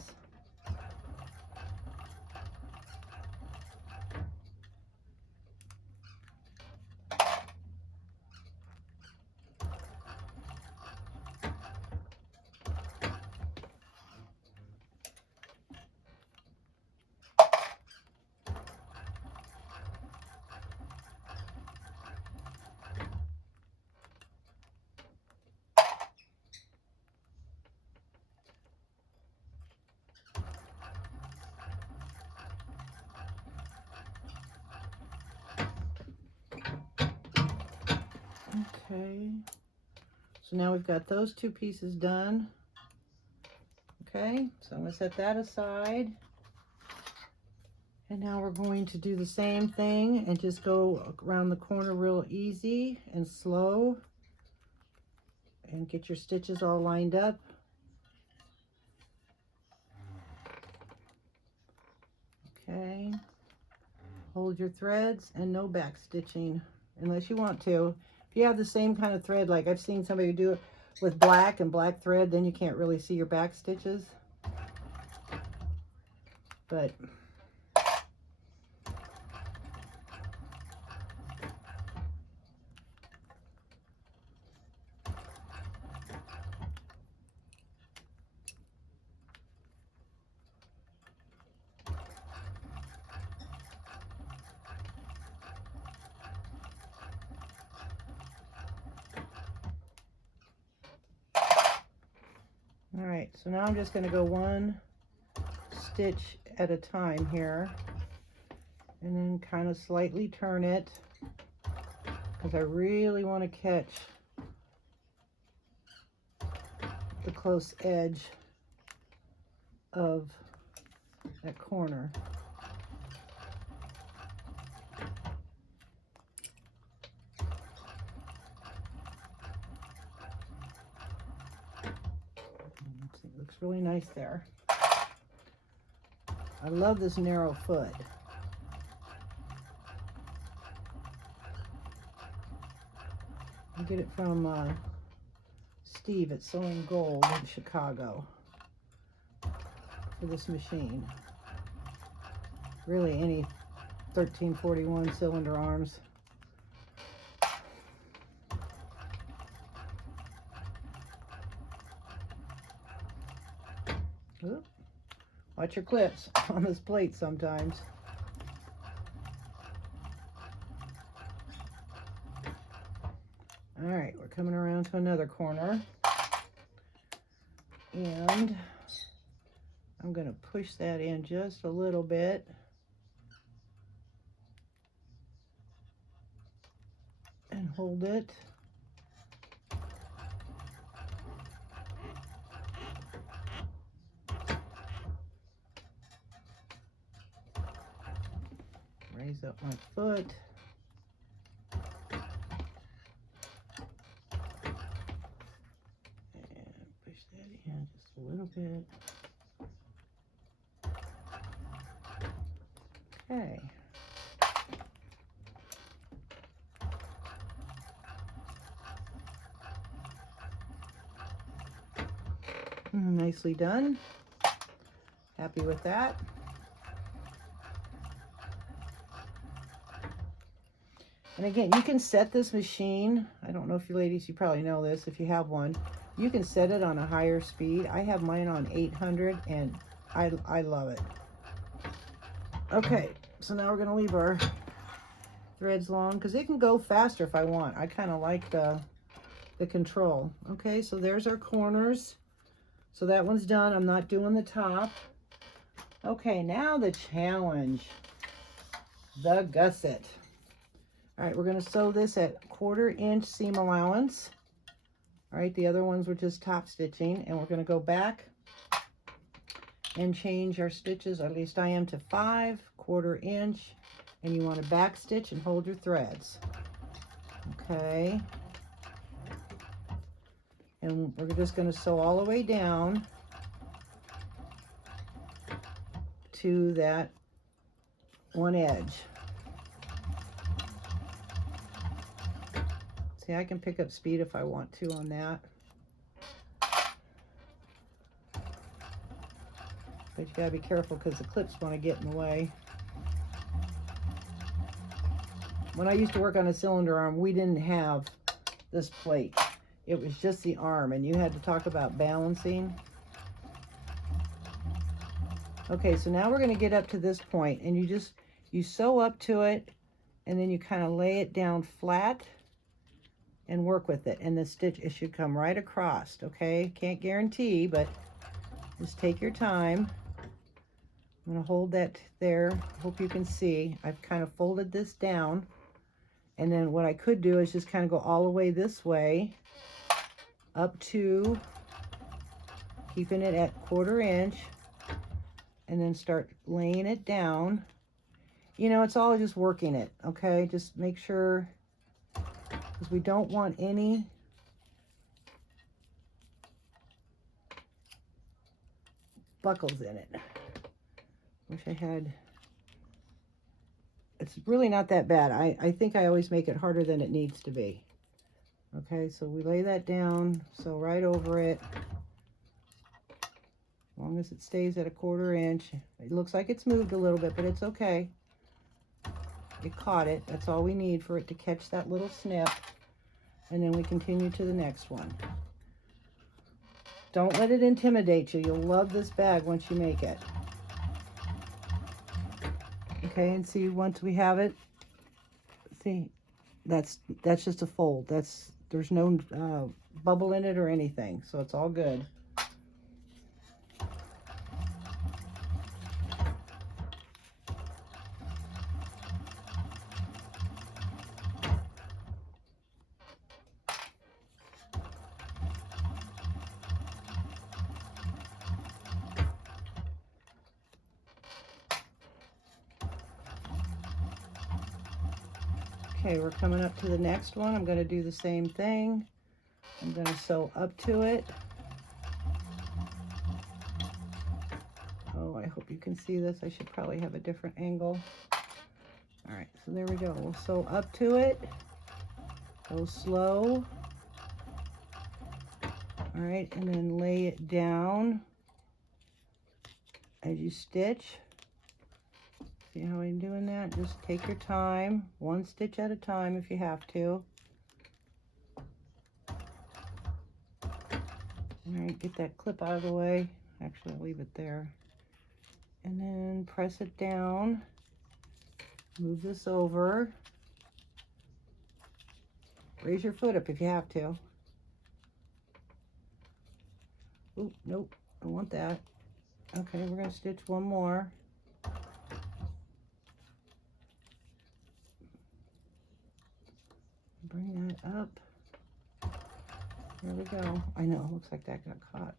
Okay, so now we've got those two pieces done. Okay, so I'm going to set that aside. And now we're going to do the same thing and just go around the corner real easy and slow. And get your stitches all lined up. Okay, hold your threads and no back stitching unless you want to. If you have the same kind of thread, like I've seen somebody do it with black and black thread, then you can't really see your back stitches. But all right, so now I'm just going to go one stitch at a time here, and then kind of slightly turn it because I really want to catch the close edge of that corner. It looks really nice there. I love this narrow foot. I get it from Steve at Sewing Gold in Chicago for this machine. Really, any 1341 cylinder arms. Oop. Watch your clips on this plate sometimes. All right, we're coming around to another corner. And I'm going to push that in just a little bit. And hold it. Raise up my foot. And push that in just a little bit. Okay. Nicely done. Happy with that. And again, you can set this machine. I don't know if you ladies, you probably know this if you have one. You can set it on a higher speed. I have mine on 800 and I love it. Okay, so now we're gonna leave our threads long because it can go faster if I want. I kind of like the control. Okay, so there's our corners. So that one's done. I'm not doing the top. Okay, now the challenge, the gusset. All right, we're going to sew this at 1/4 inch seam allowance. All right, the other ones were just top stitching, and we're going to go back and change our stitches, or at least I am, to 5 1/4 inch, and you want to back stitch and hold your threads. Okay. And we're just going to sew all the way down to that one edge. See, I can pick up speed if I want to on that. But you gotta be careful because the clips want to get in the way. When I used to work on a cylinder arm, we didn't have this plate. It was just the arm, and you had to talk about balancing. Okay, so now we're going to get up to this point, and you sew up to it, and then you kind of lay it down flat and work with it, and the stitch, it should come right across. Okay, can't guarantee, but just take your time. I'm going to hold that there. Hope you can see. I've kind of folded this down, and then what I could do is just kind of go all the way this way up to, keeping it at 1/4 inch, and then start laying it down. You know, it's all just working it, okay? Just make sure, because we don't want any buckles in it. Wish I had, it's really not that bad. I think I always make it harder than it needs to be. Okay, so we lay that down, so right over it, as long as it stays at 1/4 inch. It looks like it's moved a little bit, but it's okay. It caught it. That's all we need for it to catch that little snip. And then we continue to the next one. Don't let it intimidate you. You'll love this bag once you make it. Okay, and see, once we have it, see, that's just a fold. There's no bubble in it or anything, so it's all good. Okay, we're coming up to the next one. I'm going to do the same thing. I'm going to sew up to it. Oh, I hope you can see this. I should probably have a different angle. All right, so there we go. We'll sew up to it. Go slow. All right, and then lay it down as you stitch. See how I'm doing that? Just take your time, one stitch at a time if you have to. All right, get that clip out of the way. Actually, I'll leave it there. And then press it down. Move this over. Raise your foot up if you have to. Oop, nope, I want that. Okay, we're going to stitch one more. Bring that up. There we go. I know, looks like that got caught.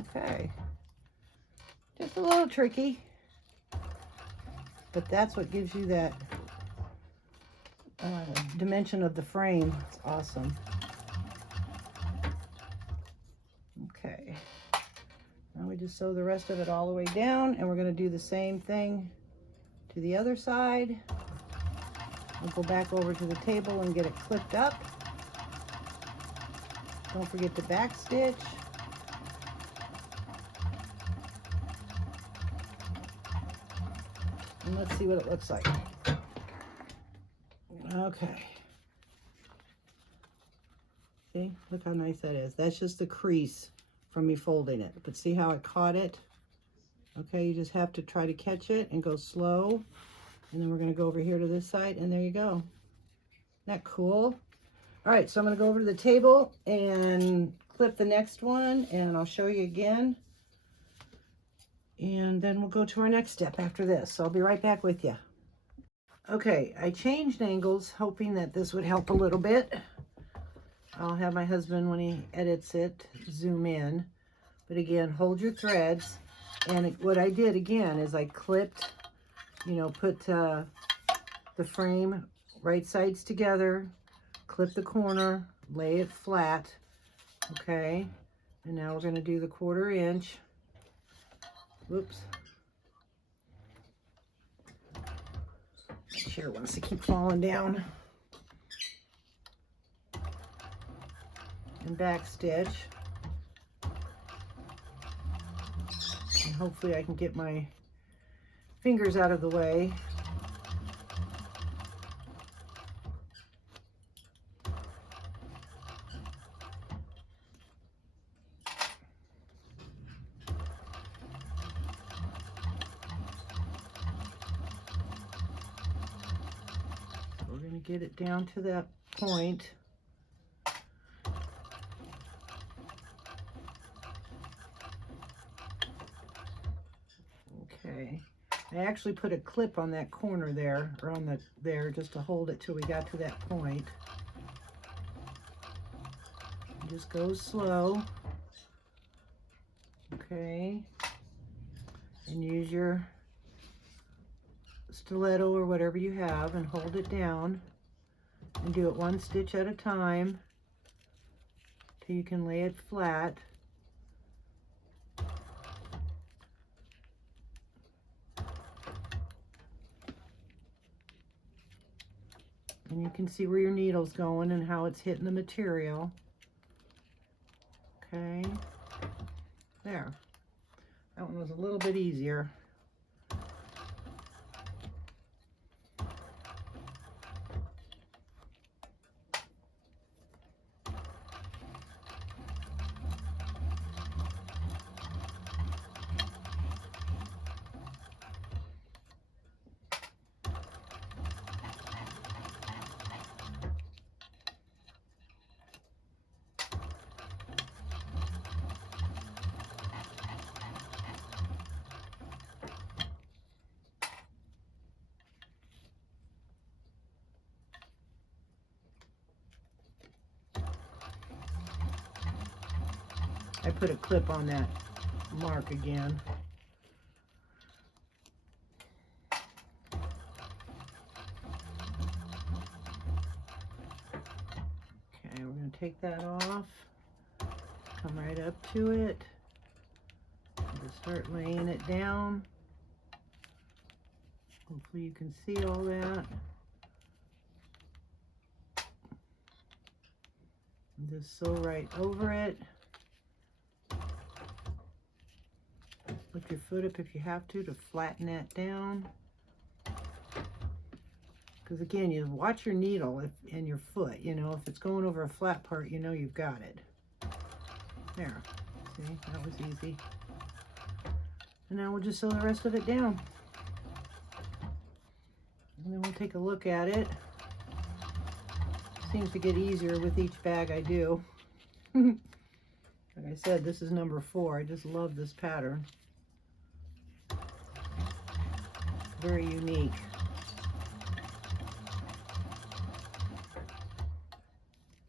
Okay. Just a little tricky, but that's what gives you that dimension of the frame. It's awesome. Okay. Now we just sew the rest of it all the way down, and we're going to do the same thing to the other side. We'll go back over to the table and get it clipped up. Don't forget to back stitch. And let's see what it looks like. Okay. See, look how nice that is. That's just the crease from me folding it. But see how I caught it? Okay, you just have to try to catch it and go slow. And then we're going to go over here to this side, and there you go. Isn't that cool? All right, so I'm going to go over to the table and clip the next one, and I'll show you again. And then we'll go to our next step after this. So I'll be right back with you. Okay, I changed angles, hoping that this would help a little bit. I'll have my husband, when he edits it, zoom in. But again, hold your threads. And what I did again is I clipped, you know, put the frame right sides together, clip the corner, lay it flat. Okay, and now we're going to do the 1/4 inch. Whoops. My chair wants to keep falling down. And back stitch. And hopefully I can get my fingers out of the way. We're going to get it down to that point. Okay, I actually put a clip on that corner there, or on there, just to hold it till we got to that point. Just go slow. Okay, and use your stiletto or whatever you have and hold it down, and do it 1 stitch at a time till you can lay it flat. And you can see where your needle's going and how it's hitting the material. Okay, there. That one was a little bit easier. I put a clip on that mark again. Okay, we're going to take that off, come right up to it, and just start laying it down. Hopefully you can see all that. And just sew right over it. Lift your foot up if you have to flatten that down. Because again, you watch your needle and your foot, you know, if it's going over a flat part, you know you've got it. There, see, that was easy. And now we'll just sew the rest of it down. And then we'll take a look at it. Seems to get easier with each bag I do. Like I said, this is number 4. I just love this pattern. Very unique.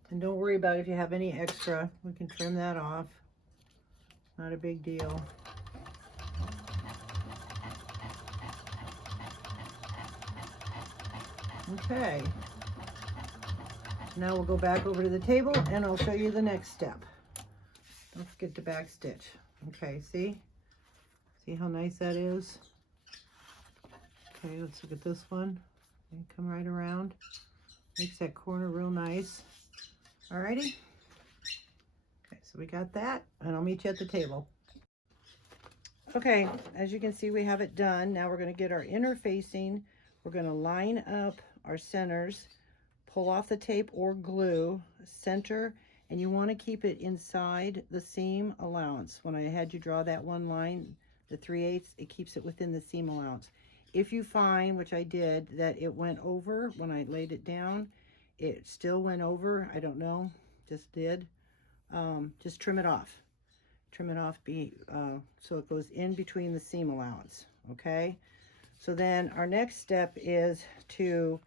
And don't worry about if you have any extra. We can trim that off. Not a big deal. Okay. Now we'll go back over to the table and I'll show you the next step. Don't forget to back stitch. Okay, see? See how nice that is? Okay, let's look at this one. And come right around. Makes that corner real nice. Alrighty. Okay, so we got that, and I'll meet you at the table. Okay, as you can see, we have it done. Now we're going to get our inner facing. We're going to line up our centers pull off the tape or glue, center, and you want to keep it inside the seam allowance. When I had you draw that one line, the 3/8, it keeps it within the seam allowance. If you find, which I did, that it went over when I laid it down, it still went over, I don't know, just did, just trim it off. Trim it off so it goes in between the seam allowance, okay? So then our next step is to,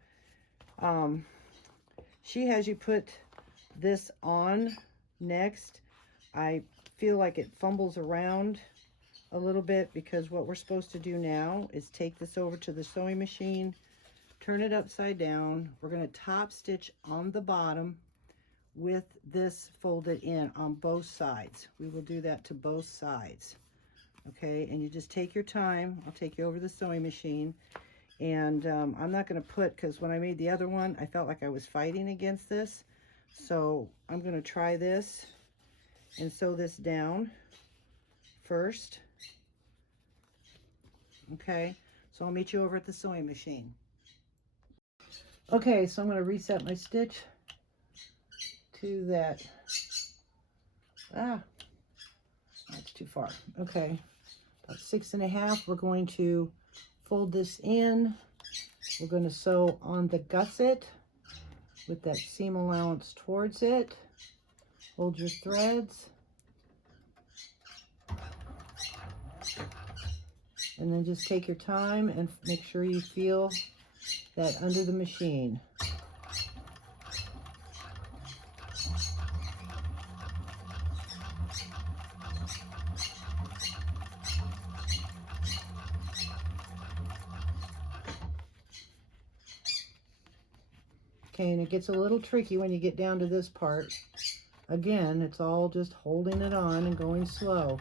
she has you put this on next. I feel like it fumbles around a little bit because what we're supposed to do now is take this over to the sewing machine, turn it upside down. We're going to top stitch on the bottom with this folded in on both sides. We will do that to both sides. Okay, and you just take your time. I'll take you over the sewing machine. And I'm not going to put, because when I made the other one, I felt like I was fighting against this. So I'm going to try this and sew this down first. Okay, so I'll meet you over at the sewing machine. Okay, so I'm going to reset my stitch to that. That's too far. Okay, about 6.5. We're going to fold this in. We're going to sew on the gusset with that seam allowance towards it. Hold your threads. And then just take your time and make sure you feel that under the machine. Okay, and it gets a little tricky when you get down to this part. Again, it's all just holding it on and going slow.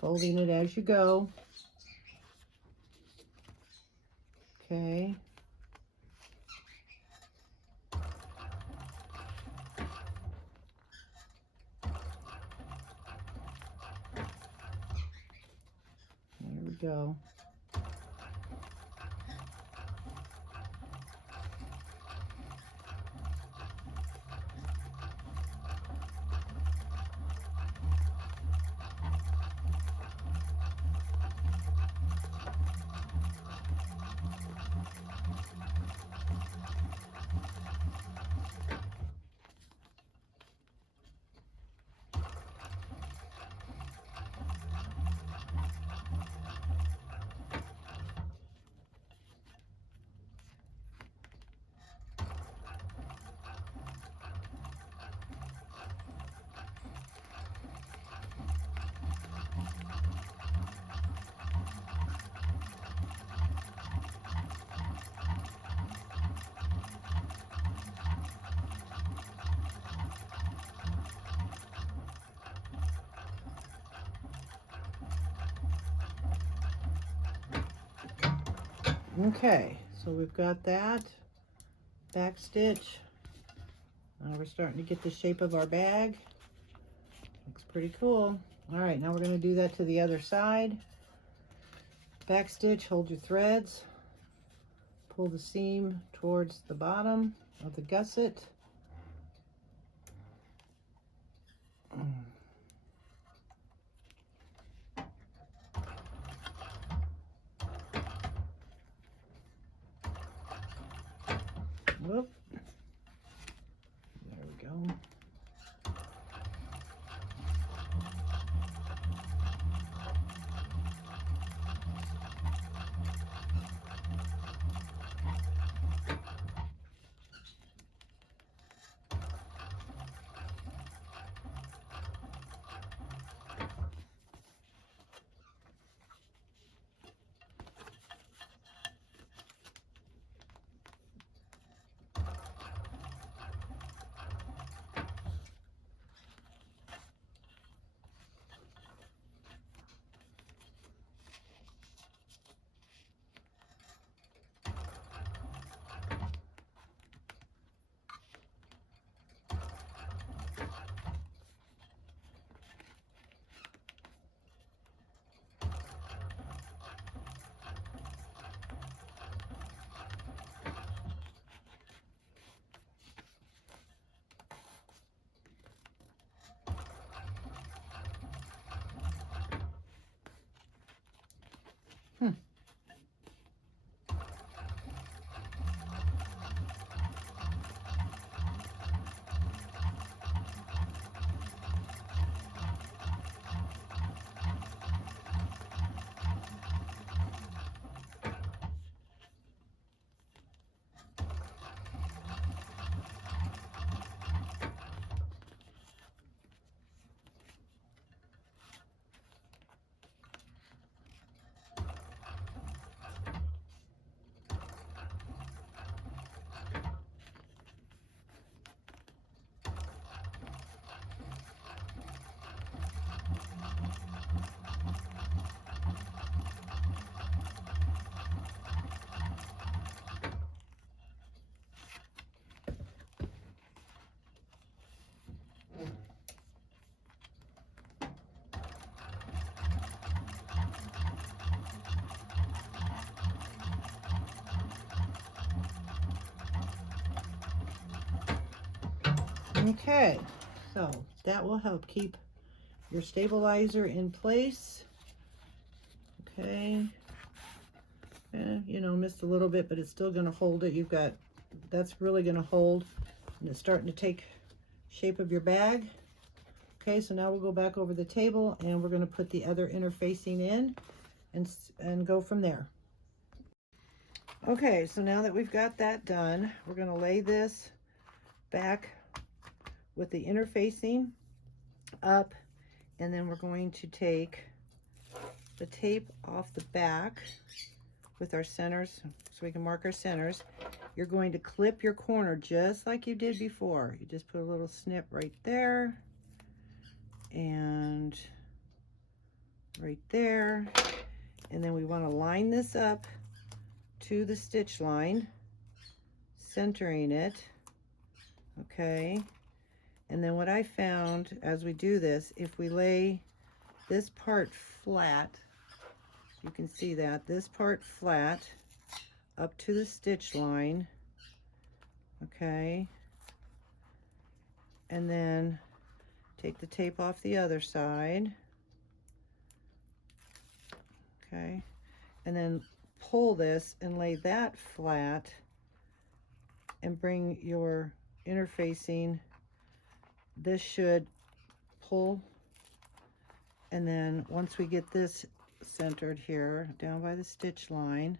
Folding it as you go. Okay. There we go. Okay, so we've got that back stitch. Now we're starting to get the shape of our bag. Looks pretty cool. All right, now we're going to do that to the other side. Back stitch, hold your threads, pull the seam towards the bottom of the gusset. Whoop. There we go. Okay, so that will help keep your stabilizer in place. Okay, you know, missed a little bit, but it's still going to hold it. You've got, that's really going to hold, and it's starting to take shape of your bag. Okay, so now we'll go back over the table and we're going to put the other interfacing in and go from there. Okay, so now that we've got that done, we're going to lay this back with the interfacing up, and then we're going to take the tape off the back with our centers so we can mark our centers. You're going to clip your corner just like you did before. You just put a little snip right there and right there, and then we want to line this up to the stitch line, centering it. Okay, and then what I found as we do this, if we lay this part flat, you can see that this part flat up to the stitch line, okay, and then take the tape off the other side, okay, and then pull this and lay that flat and bring your interfacing. This should pull, and then once we get this centered here down by the stitch line,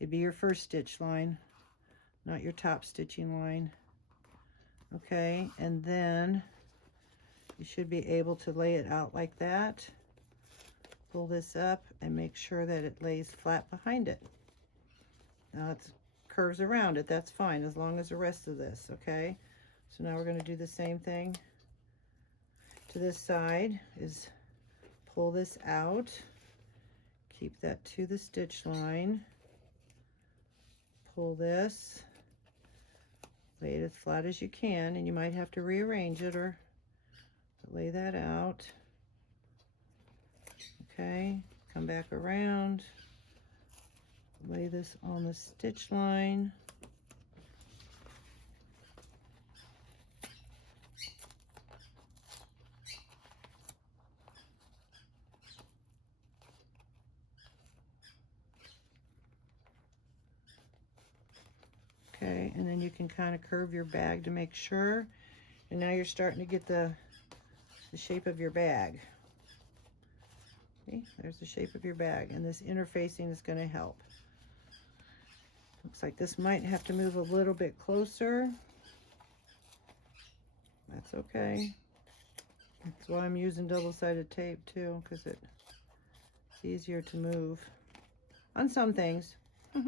it'd be your first stitch line, not your top stitching line. Okay, and then you should be able to lay it out like that. Pull this up and make sure that it lays flat behind it. Now it curves around it, that's fine as long as the rest of this, okay? So now we're going to do the same thing to this side, is pull this out, keep that to the stitch line, pull this, lay it as flat as you can, and you might have to rearrange it or lay that out. Okay, come back around, lay this on the stitch line. Okay, and then you can kind of curve your bag to make sure. And now you're starting to get the shape of your bag. See, there's the shape of your bag, and this interfacing is going to help. Looks like this might have to move a little bit closer. That's okay. That's why I'm using double-sided tape too, because it's easier to move on some things. All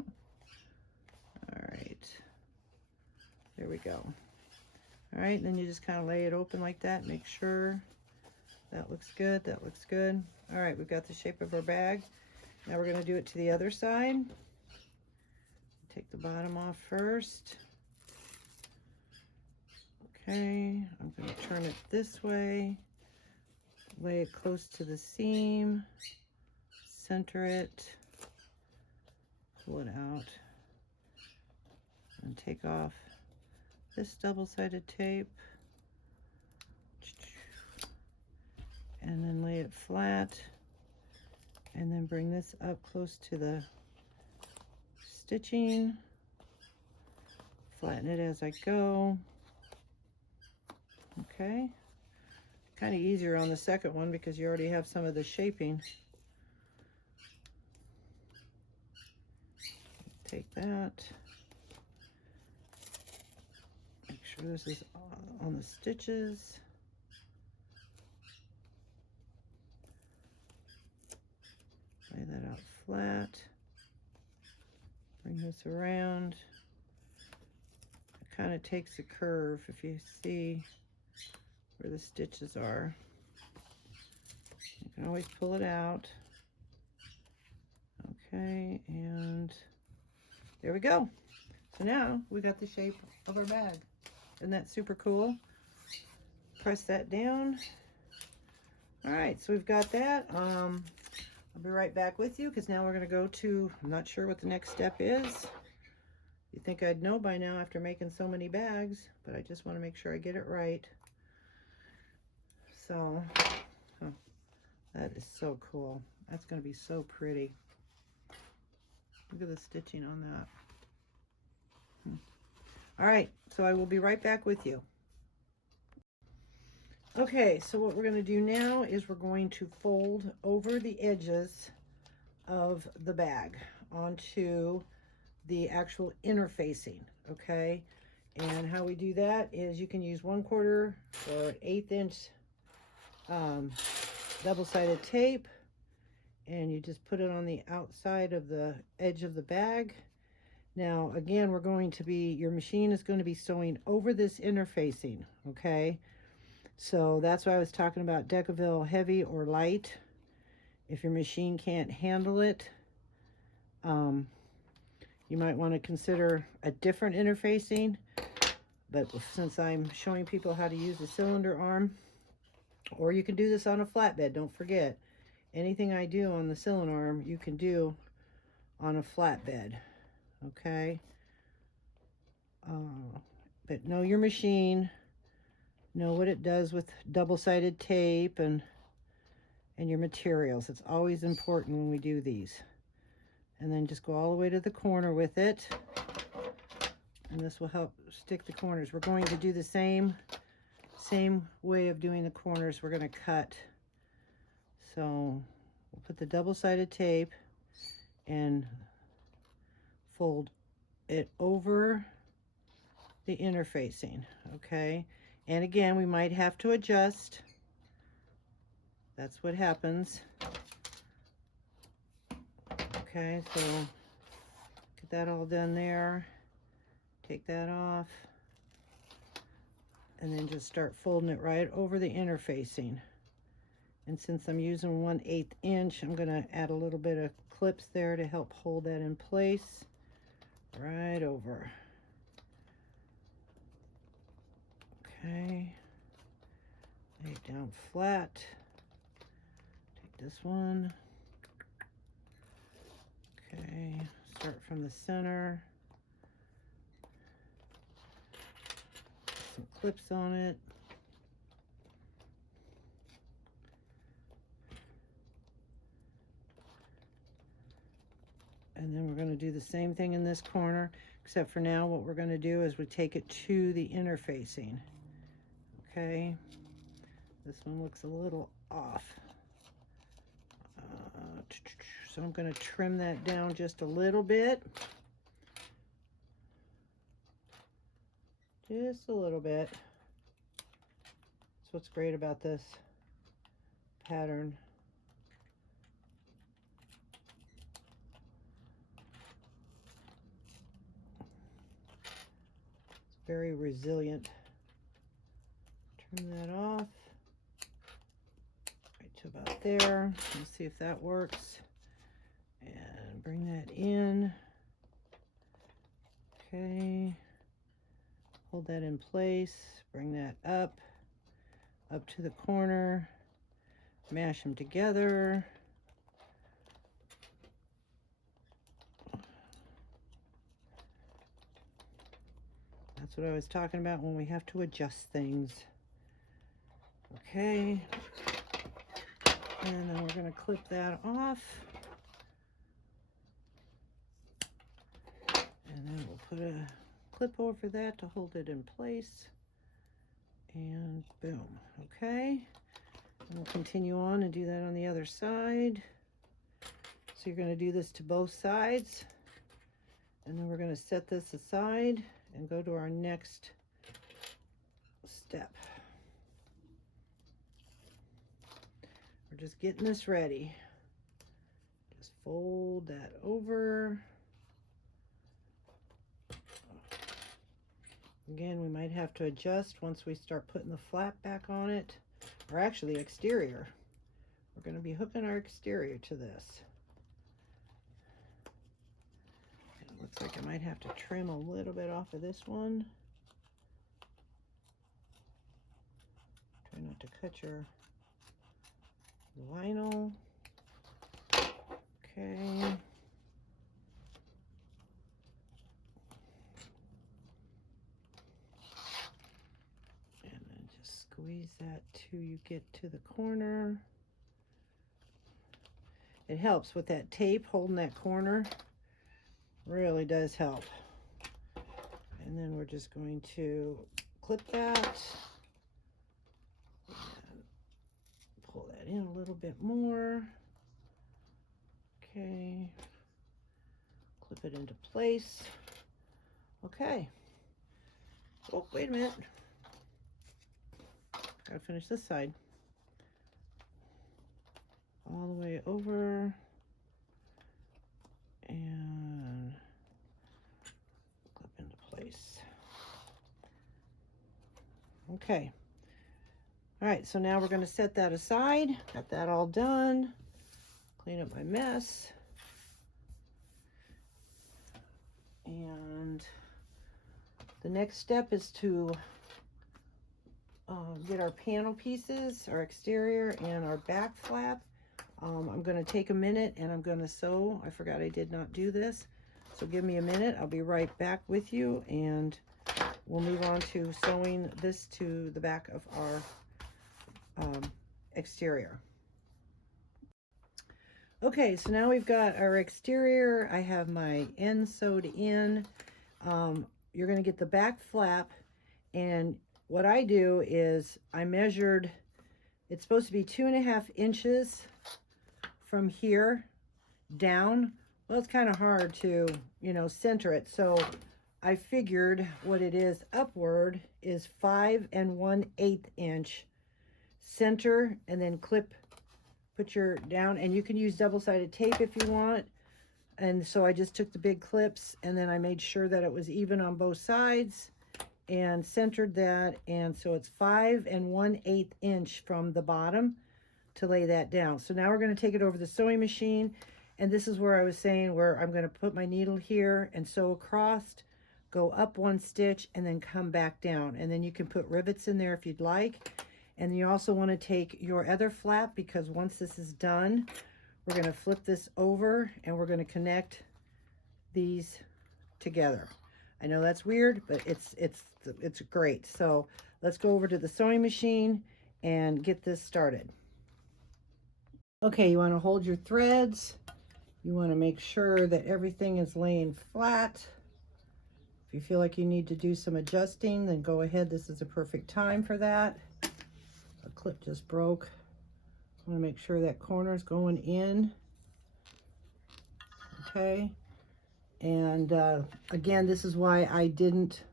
right, there we go. All right, then you just kind of lay it open like that. Make sure that looks good. That looks good. All right, we've got the shape of our bag. Now we're going to do it to the other side. Take the bottom off first. Okay, I'm going to turn it this way. Lay it close to the seam. Center it. Pull it out. And take off this double-sided tape. And then lay it flat, and then bring this up close to the stitching, flatten it as I go. Okay, kind of easier on the second one because you already have some of the shaping. Take that, make sure this is on the stitches. Lay that out flat. Bring this around. It kind of takes a curve if you see where the stitches are. You can always pull it out. Okay, and there we go. So now we got the shape of our bag. Isn't that super cool? Press that down. All right, so we've got that. I'll be right back with you because now we're going to go to, I'm not sure what the next step is. You'd think I'd know by now after making so many bags, but I just want to make sure I get it right. So, oh, that is so cool. That's going to be so pretty. Look at the stitching on that. All right, so I will be right back with you. Okay, so what we're going to do now is we're going to fold over the edges of the bag onto the actual interfacing, okay? And how we do that is you can use 1/4 or 1/8 inch double-sided tape, and you just put it on the outside of the edge of the bag. Now, again, your machine is going to be sewing over this interfacing, okay? So that's why I was talking about Decaville heavy or light. If your machine can't handle it, you might want to consider a different interfacing. But since I'm showing people how to use the cylinder arm, or you can do this on a flatbed, don't forget, anything I do on the cylinder arm, you can do on a flatbed, okay? But know your machine, know what it does with double-sided tape and your materials. It's always important when we do these. And then just go all the way to the corner with it, and this will help stick the corners. We're going to do the same way of doing the corners. We're going to cut. So we'll put the double-sided tape and fold it over the interfacing, okay? And again, we might have to adjust. That's what happens. Okay, so get that all done there. Take that off. And then just start folding it right over the interfacing. And since I'm using 1/8 inch, I'm going to add a little bit of clips there to help hold that in place. Right over. Okay. Lay it down flat. Take this one. Okay, start from the center. Some clips on it. And then we're going to do the same thing in this corner, except for now what we're going to do is we take it to the interfacing. Okay, this one looks a little off. So I'm going to trim that down just a little bit. Just a little bit. That's what's great about this pattern. It's very resilient. Trim that off. Right to about there. Let's see if that works. And bring that in. Okay. Hold that in place. Bring that up to the corner. Mash them together. That's what I was talking about when we have to adjust things. Okay. And then we're going to clip that off. And then we'll put a clip over that to hold it in place. And boom. Okay. And we'll continue on and do that on the other side. So you're going to do this to both sides. And then we're going to set this aside and go to our next step. We're just getting this ready. Just fold that over. Again, we might have to adjust once we start putting the flap back on it, or actually exterior. We're going to be hooking our exterior to this. It looks like I might have to trim a little bit off of this one. Try not to cut your vinyl. Okay. that till you get to the corner. It helps with that tape holding that corner. Really does help. And then we're just going to clip that and pull that in a little bit more. Okay, clip it into place. Okay. Oh, wait a minute. Gotta finish this side. All the way over. And clip into place. Okay. All right, so now we're going to set that aside. Got that all done. Clean up my mess. And the next step is to get our panel pieces, our exterior, and our back flap. I'm going to take a minute and I'm going to sew. I forgot I did not do this. So give me a minute. I'll be right back with you, and we'll move on to sewing this to the back of our exterior. Okay, so now we've got our exterior. I have my end sewed in. You're going to get the back flap, and what I do is I measured, it's supposed to be 2.5 inches from here down. Well, it's kind of hard to, you know, center it. So I figured what it is upward is 5 1/8 inch center, and then clip, put your down, and you can use double-sided tape if you want. And so I just took the big clips and then I made sure that it was even on both sides and centered that. And so it's 5 1/8 inch from the bottom to lay that down. So now we're going to take it over the sewing machine, and this is where I was saying where I'm going to put my needle here and sew across, go up 1 stitch, and then come back down. And then you can put rivets in there if you'd like. And you also want to take your other flap, because once this is done, we're going to flip this over and we're going to connect these together. I know that's weird, but it's great. So let's go over to the sewing machine and get this started. Okay, you want to hold your threads. You want to make sure that everything is laying flat. If you feel like you need to do some adjusting, then go ahead. This is a perfect time for that. A clip just broke. I want to make sure that corner is going in. Okay. And again, this is why I didn't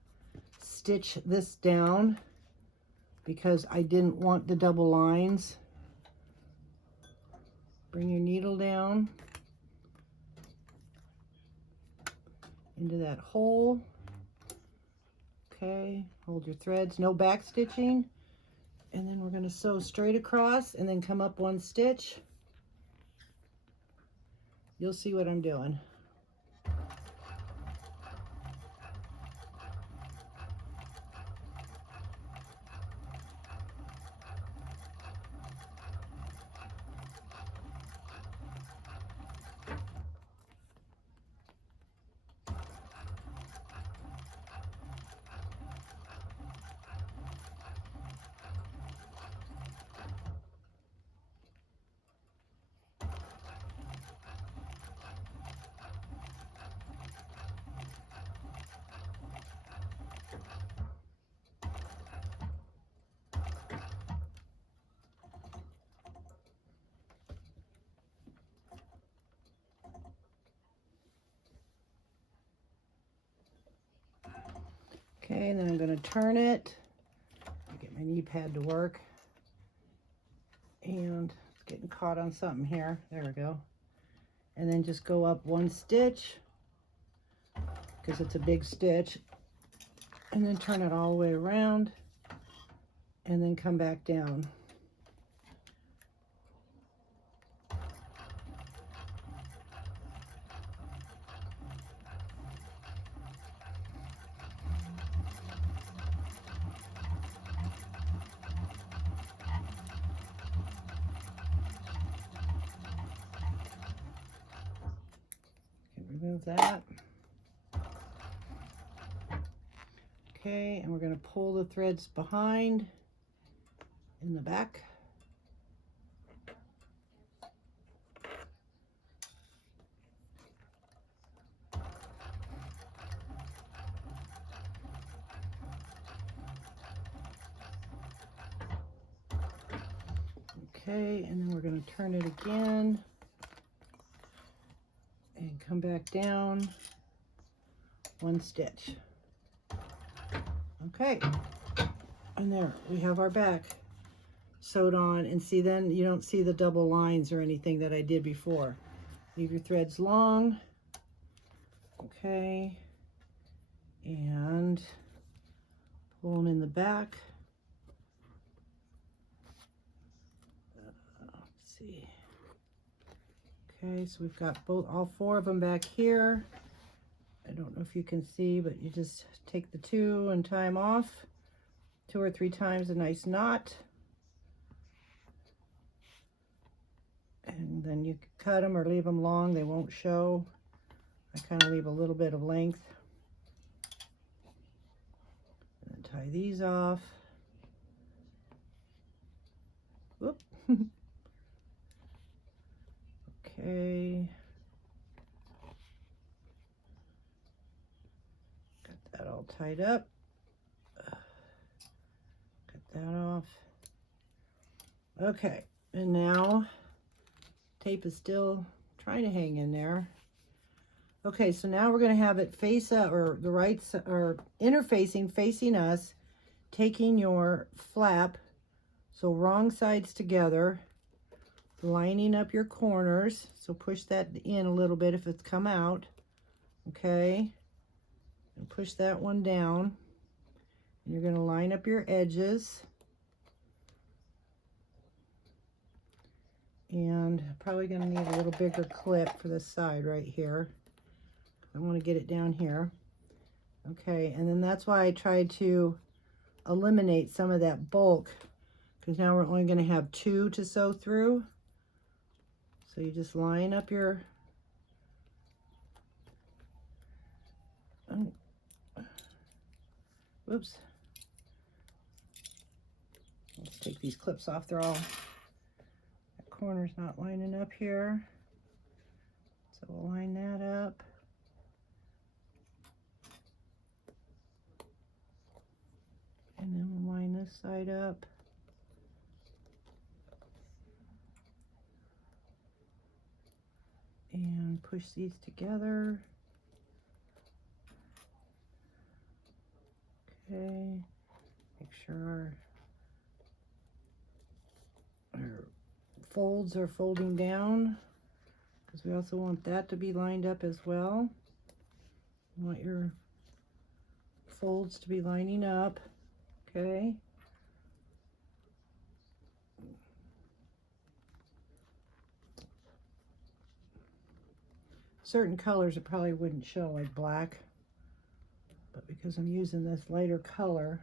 stitch this down, because I didn't want the double lines. Bring your needle down into that hole. Okay, hold your threads, no back stitching. And then we're going to sew straight across and then come up 1 stitch. You'll see what I'm doing. Okay, and then I'm going to turn it. Get my knee pad to work. And it's getting caught on something here. There we go. And then just go up 1 stitch, because it's a big stitch. And then turn it all the way around. And then come back down. Remove that. Okay, and we're going to pull the threads behind in the back. Okay, and then we're going to turn it again and come back down 1 stitch. Okay, and there we have our back sewed on, and see, then you don't see the double lines or anything that I did before. Leave your threads long. Okay, and pull them in the back. Let's see. Okay, so we've got all 4 of them back here. I don't know if you can see, but you just take the 2 and tie them off 2 or 3 times, a nice knot. And then you can cut them or leave them long, they won't show. I kind of leave a little bit of length. And then tie these off. Whoop. Okay. Got that all tied up. Cut that off. Okay, and now tape is still trying to hang in there. Okay, so now we're going to have it face up, or the right or interfacing, facing us, taking your flap, so wrong sides together, lining up your corners, so push that in a little bit if it's come out. Okay, and push that one down, and you're going to line up your edges. And probably going to need a little bigger clip for this side right here. I want to get it down here. Okay, and then that's why I tried to eliminate some of that bulk, because now we're only going to have 2 to sew through. So you just line up your whoops. Let's take these clips off. They're all, that corner's not lining up here. So we'll line that up. And then we'll line this side up. And push these together. Okay, make sure our folds are folding down, because we also want that to be lined up as well. You want your folds to be lining up. Okay. Certain colors it probably wouldn't show, like black, but because I'm using this lighter color.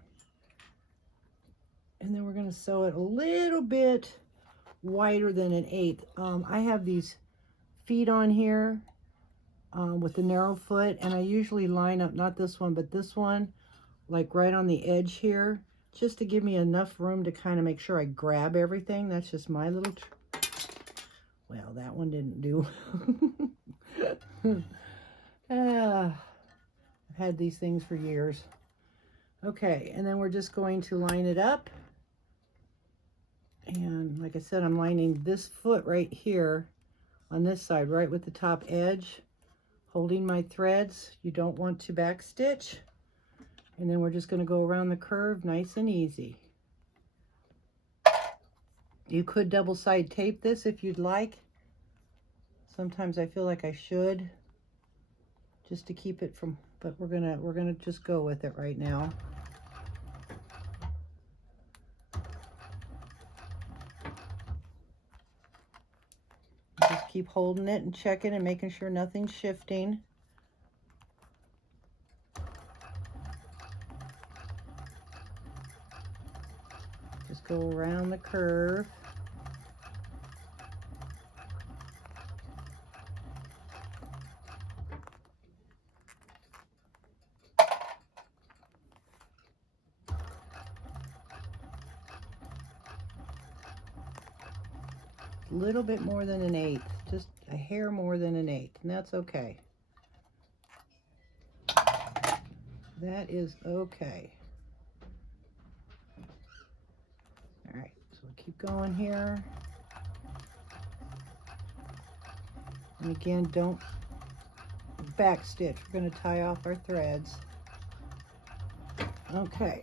And then we're going to sew it a little bit wider than 1/8. I have these feet on here with the narrow foot, and I usually line up, not this one, but this one, like right on the edge here, just to give me enough room to kind of make sure I grab everything. That's just my little well, that one didn't do. I've had these things for years. Okay, and then we're just going to line it up. And like I said, I'm lining this foot right here on this side, right with the top edge, holding my threads. You don't want to back stitch. And then we're just going to go around the curve nice and easy. You could double side tape this if you'd like. Sometimes I feel like I should, just to keep it from, but we're gonna just go with it right now. Just keep holding it and checking and making sure nothing's shifting. Just go around the curve. little bit more than an eighth, just a hair more than an eighth, and that's okay. That is okay. All right, so we'll keep going here. And again, don't back stitch. We're going to tie off our threads. Okay,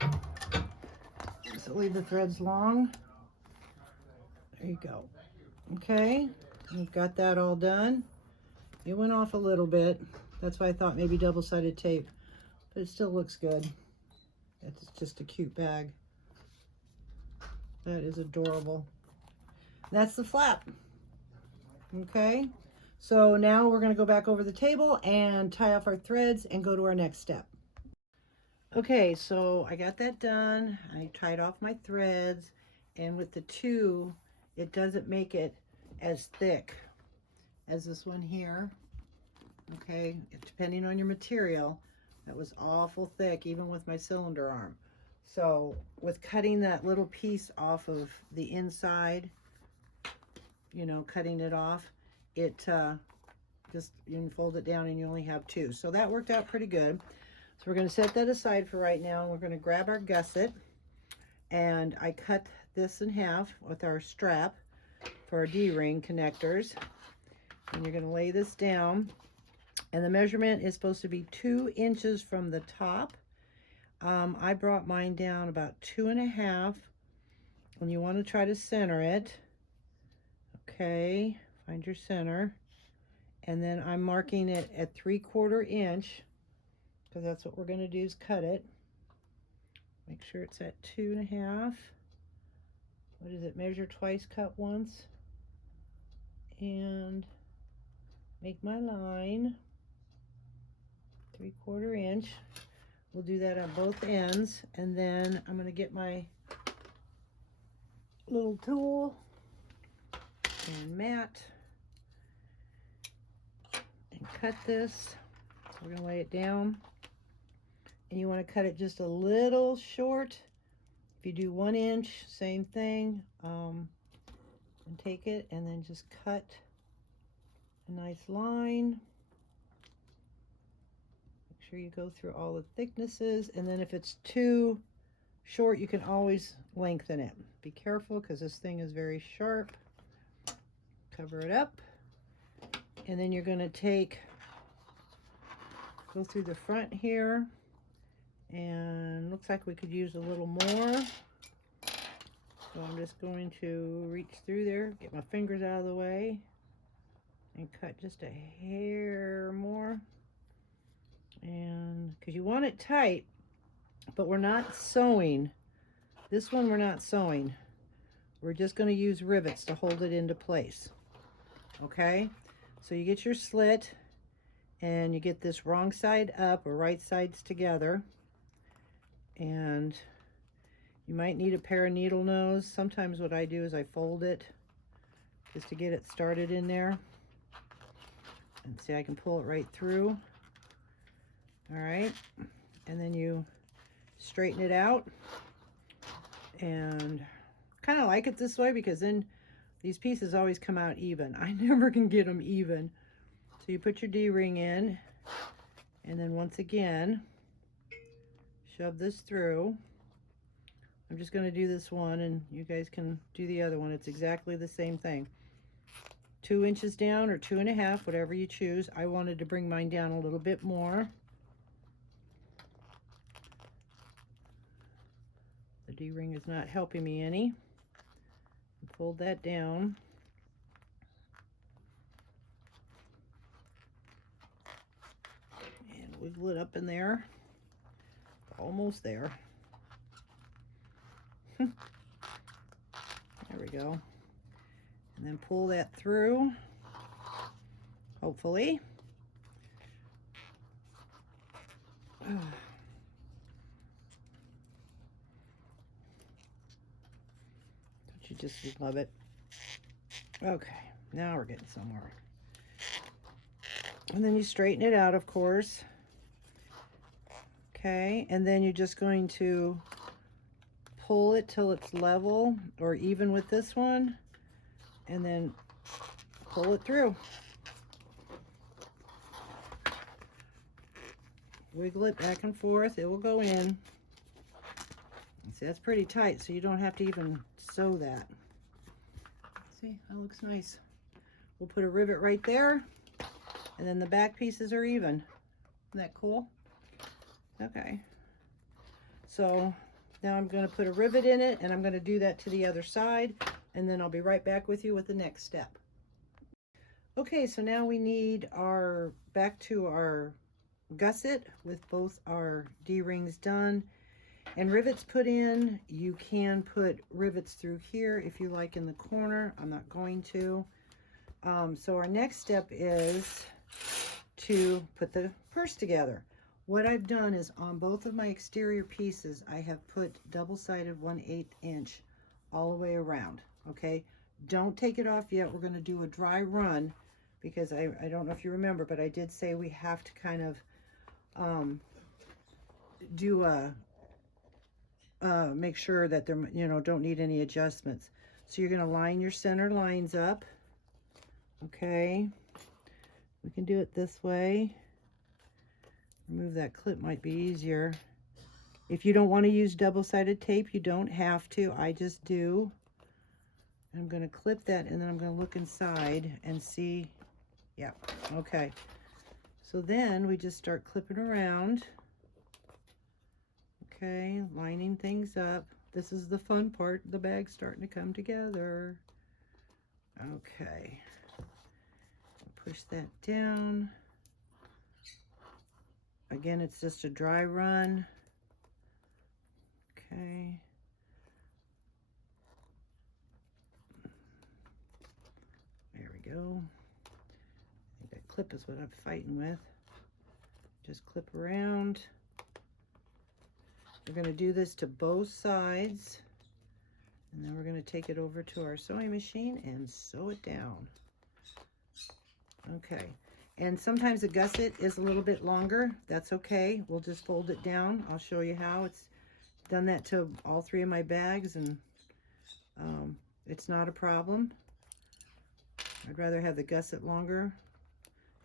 so leave the threads long. There you go. Okay, we've got that all done. It went off a little bit. That's why I thought maybe double-sided tape, but it still looks good. It's just a cute bag. That is adorable. That's the flap. Okay, so now we're going to go back over the table and tie off our threads and go to our next step. Okay, so I got that done. I tied off my threads, and with the two, it doesn't make it as thick as this one here. Okay, depending on your material, that was awful thick, even with my cylinder arm. So with cutting that little piece off of the inside, you know, cutting it off, it just, you can fold it down and you only have two. So that worked out pretty good. So we're going to set that aside for right now. We're going to grab our gusset, and I cut this in half with our strap for our D-ring connectors. And you're going to lay this down, and the measurement is supposed to be 2 inches from the top. I brought mine down about 2.5, and you want to try to center it. Okay, find your center, and then I'm marking it at 3/4 inch, because that's what we're going to do, is cut it. Make sure it's at 2.5. What is it? Measure twice, cut once, and make my line 3/4 inch. We'll do that on both ends, and then I'm going to get my little tool and mat and cut this. We're going to lay it down, and you want to cut it just a little short. If you do 1 inch, same thing, and take it and then just cut a nice line. Make sure you go through all the thicknesses, and then if it's too short, you can always lengthen it. Be careful, because this thing is very sharp. Cover it up, and then you're going to go through the front here, and looks like we could use a little more. So I'm just going to reach through there, get my fingers out of the way, and cut just a hair more. And because you want it tight, but we're not sewing. This one we're not sewing. We're just going to use rivets to hold it into place. Okay, so you get your slit, and you get this wrong side up or right sides together, and you might need a pair of needle nose. Sometimes what I do is I fold it just to get it started in there, and see, I can pull it right through. All right, and then you straighten it out, and kind of like it this way, because then these pieces always come out even. I never can get them even. So you put your D-ring in, and then once again, shove this through. I'm just going to do this one, and you guys can do the other one. It's exactly the same thing. 2 inches down, or 2.5, whatever you choose. I wanted to bring mine down a little bit more. The D-ring is not helping me any. Fold that down. And wiggle it up in there. Almost there. There we go. And then pull that through, hopefully. Don't you just love it? Okay, now we're getting somewhere. And then you straighten it out, of course. Okay, and then you're just going to pull it till it's level or even with this one, and then pull it through. Wiggle it back and forth. It will go in. See, that's pretty tight, so you don't have to even sew that. See, that looks nice. We'll put a rivet right there, and then the back pieces are even. Isn't that cool? Okay. So now I'm going to put a rivet in it, and I'm going to do that to the other side, and then I'll be right back with you with the next step. Okay, so now we need our, back to our gusset with both our D-rings done and rivets put in. You can put rivets through here if you like in the corner. I'm not going to. So our next step is to put the purse together. What I've done is on both of my exterior pieces, I have put double-sided 1/8 inch all the way around. Okay, don't take it off yet. We're going to do a dry run because I don't know if you remember, but I did say we have to kind of do a make sure that they're, you know, don't need any adjustments. So you're going to line your center lines up. Okay, we can do it this way. Remove that clip, might be easier. If you don't want to use double-sided tape, you don't have to. I just do. I'm going to clip that, and then I'm going to look inside and see. Yeah, okay. So then we just start clipping around. Okay, lining things up. This is the fun part. The bag's starting to come together. Okay. Push that down. Again, it's just a dry run. Okay. There we go. I think that clip is what I'm fighting with. Just clip around. We're going to do this to both sides. And then we're going to take it over to our sewing machine and sew it down. Okay. And sometimes the gusset is a little bit longer. That's okay. We'll just fold it down. I'll show you how. It's done that to all three of my bags, and it's not a problem. I'd rather have the gusset longer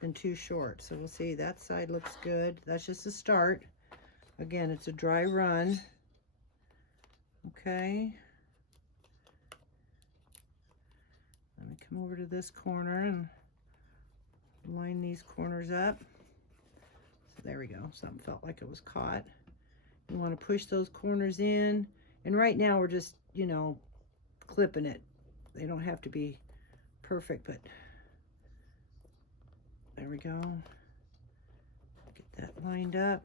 than too short. So we'll see. That side looks good. That's just a start. Again, it's a dry run. Okay. Let me come over to this corner and line these corners up. So there we go. Something felt like it was caught. You want to push those corners in. And right now we're just, you know, clipping it. They don't have to be perfect, but there we go. Get that lined up.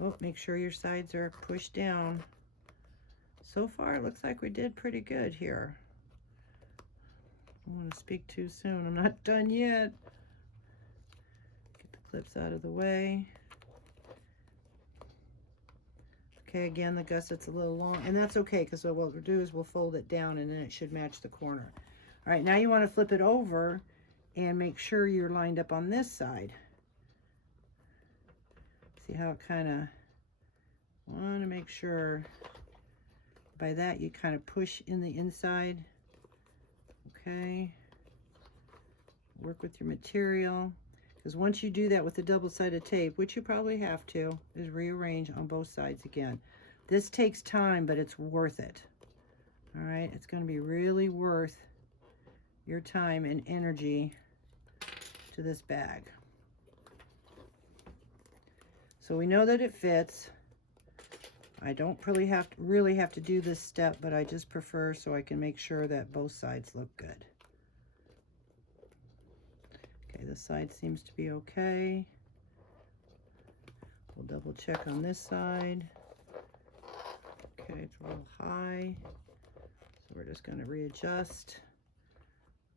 Oh, make sure your sides are pushed down. So far, it looks like we did pretty good here. I don't want to speak too soon. I'm not done yet. Get the clips out of the way. Okay, again, the gusset's a little long, and that's okay, because what we'll do is we'll fold it down, and then it should match the corner. All right, now you want to flip it over and make sure you're lined up on this side. See how it kind of, want to make sure. By that, you kind of push in the inside. Okay. Work with your material. Because once you do that with the double-sided tape, which you probably have to, is rearrange on both sides again. This takes time, but it's worth it. All right, it's going to be really worth your time and energy to this bag. So we know that it fits. I don't really have to do this step, but I just prefer so I can make sure that both sides look good. Okay, this side seems to be okay. We'll double check on this side. Okay, it's a little high, so we're just going to readjust.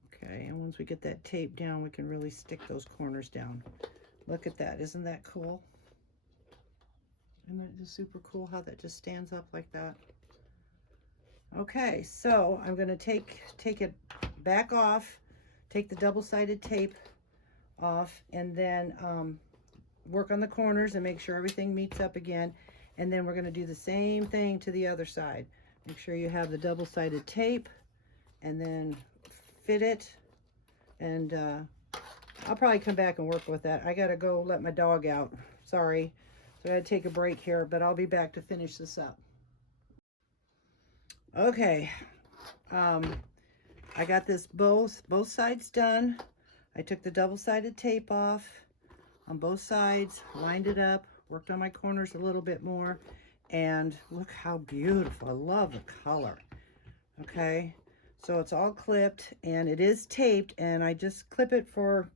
Okay, and once we get that tape down, we can really stick those corners down. Look at that. Isn't that cool? Isn't that just super cool how that just stands up like that? Okay, so I'm going to take it back off, take the double-sided tape off, and then work on the corners and make sure everything meets up again. And then we're going to do the same thing to the other side. Make sure you have the double-sided tape, and then fit it. And I'll probably come back and work with that. I gotta go let my dog out. Sorry. So I gotta take a break here, but I'll be back to finish this up. Okay. I got this both sides done. I took the double-sided tape off on both sides, lined it up, worked on my corners a little bit more, and look how beautiful. I love the color. Okay, so it's all clipped, and it is taped, and I just clip it for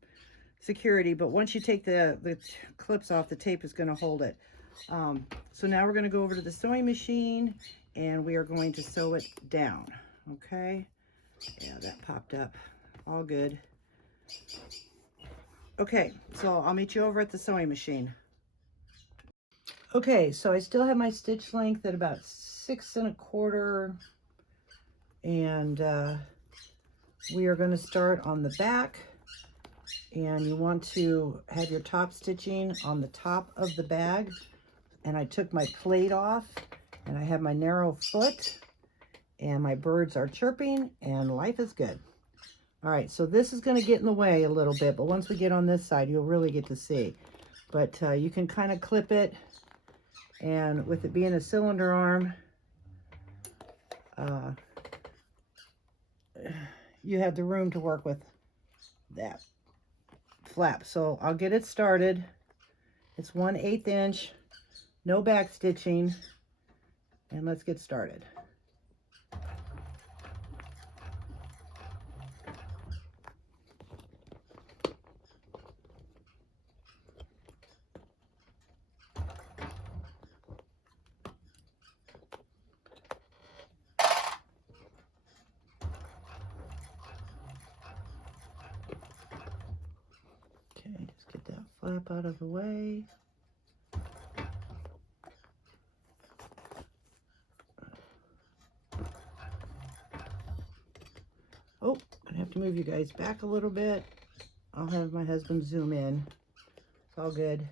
security, but once you take the clips off, the tape is going to hold it. So now we're going to go over to the sewing machine, and we are going to sew it down. Okay, yeah, that popped up. All good. Okay, so I'll meet you over at the sewing machine. Okay, so I still have my stitch length at about 6 1/4, and we are going to start on the back, and you want to have your top stitching on the top of the bag. And I took my plate off, and I have my narrow foot, and my birds are chirping, and life is good. All right, so this is going to get in the way a little bit, but once we get on this side, you'll really get to see. But you can kind of clip it, and with it being a cylinder arm, you have the room to work with that flap. So I'll get it started. It's 1/8 inch, no back stitching, and let's get started. Okay, just get that flap out of the way. Oh, I have to move you guys back a little bit. I'll have my husband zoom in. It's all good.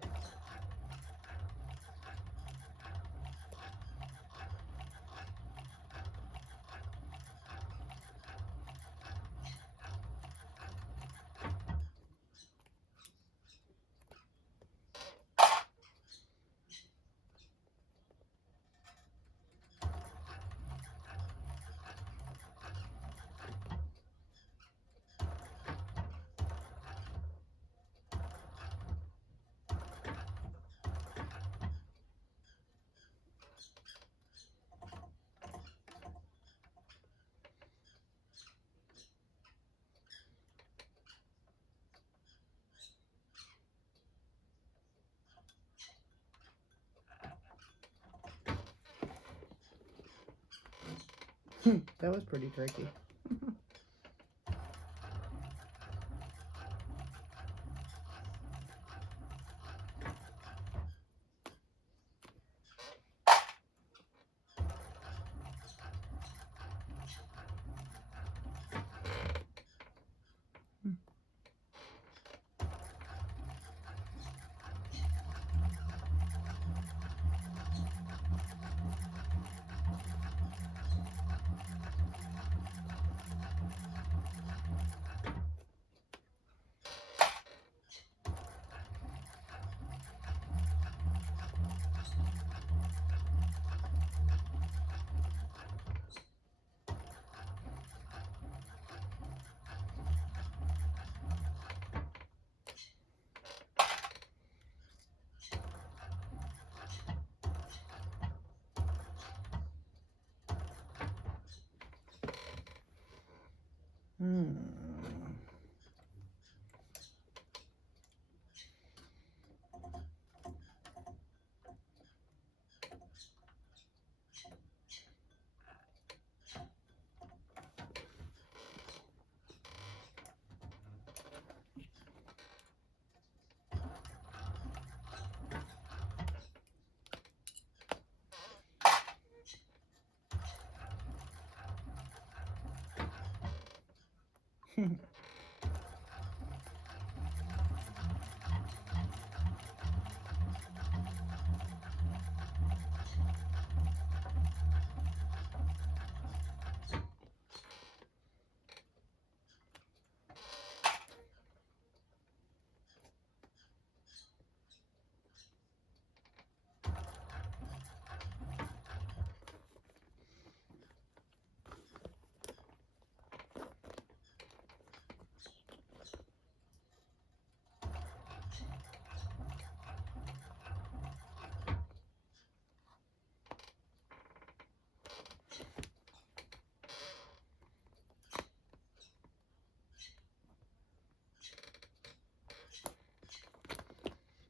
That was pretty tricky.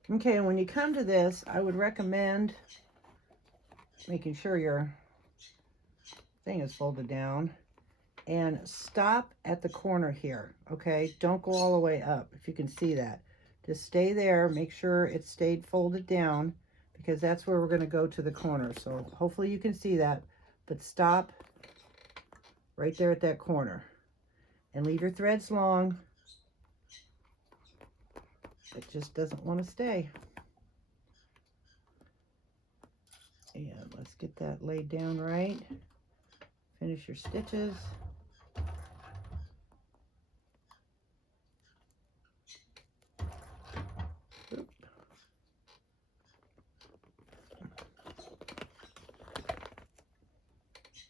Okay, and when you come to this, I would recommend making sure your thing is folded down and stop at the corner here, okay? Don't go all the way up, if you can see that. Just stay there, make sure it stayed folded down, because that's where we're gonna go to the corner. So hopefully you can see that, but stop right there at that corner. And leave your threads long. It just doesn't want to stay. And let's get that laid down right. Finish your stitches. Oop.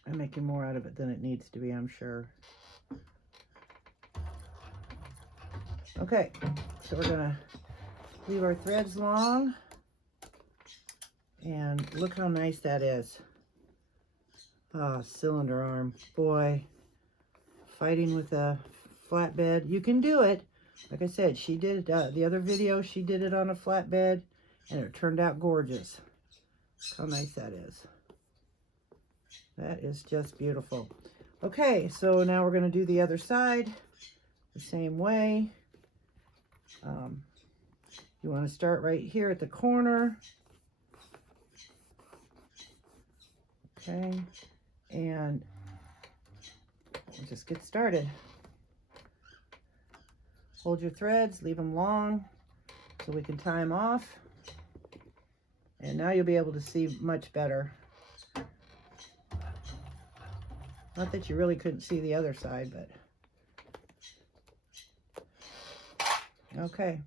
I'm making more out of it than it needs to be, I'm sure. Okay, so we're gonna leave our threads long. And look how nice that is. Ah, cylinder arm. Boy, fighting with a flatbed. You can do it. Like I said, she did the other video, she did it on a flatbed, and it turned out gorgeous. How nice that is. That is just beautiful. Okay, so now we're going to do the other side the same way. You want to start right here at the corner. Okay, and we'll just get started. Hold your threads, leave them long so we can tie them off. And now you'll be able to see much better. Not that you really couldn't see the other side, but okay.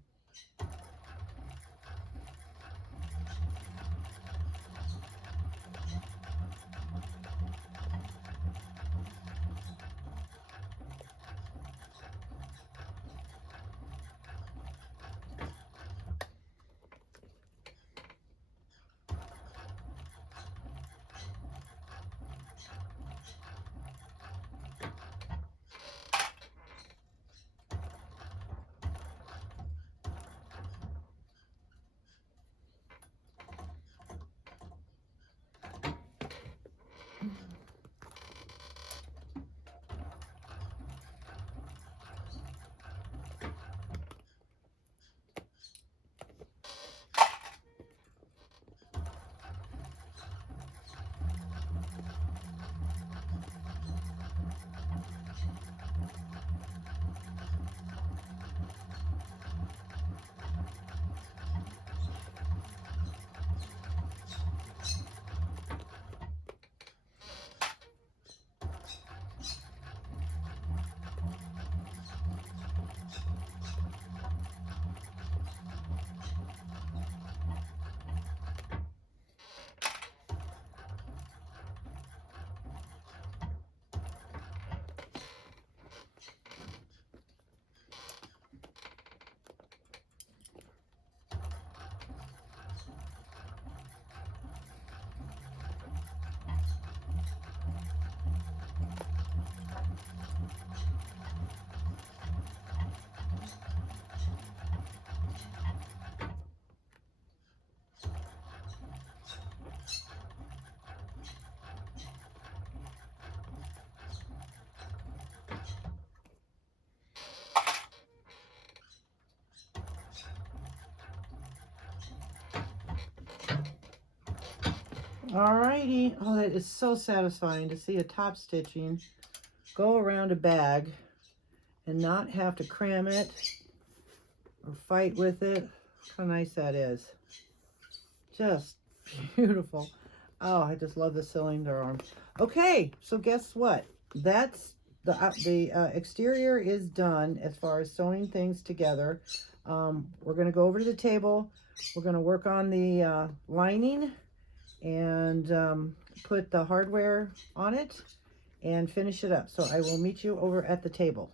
Alrighty. Oh, that is so satisfying to see a top stitching go around a bag and not have to cram it or fight with it. How nice that is. Just beautiful. Oh, I just love the cylinder arm. Okay, so guess what? That's the exterior is done as far as sewing things together. We're going to go over to the table. We're going to work on the lining and put the hardware on it and finish it up. So I will meet you over at the table.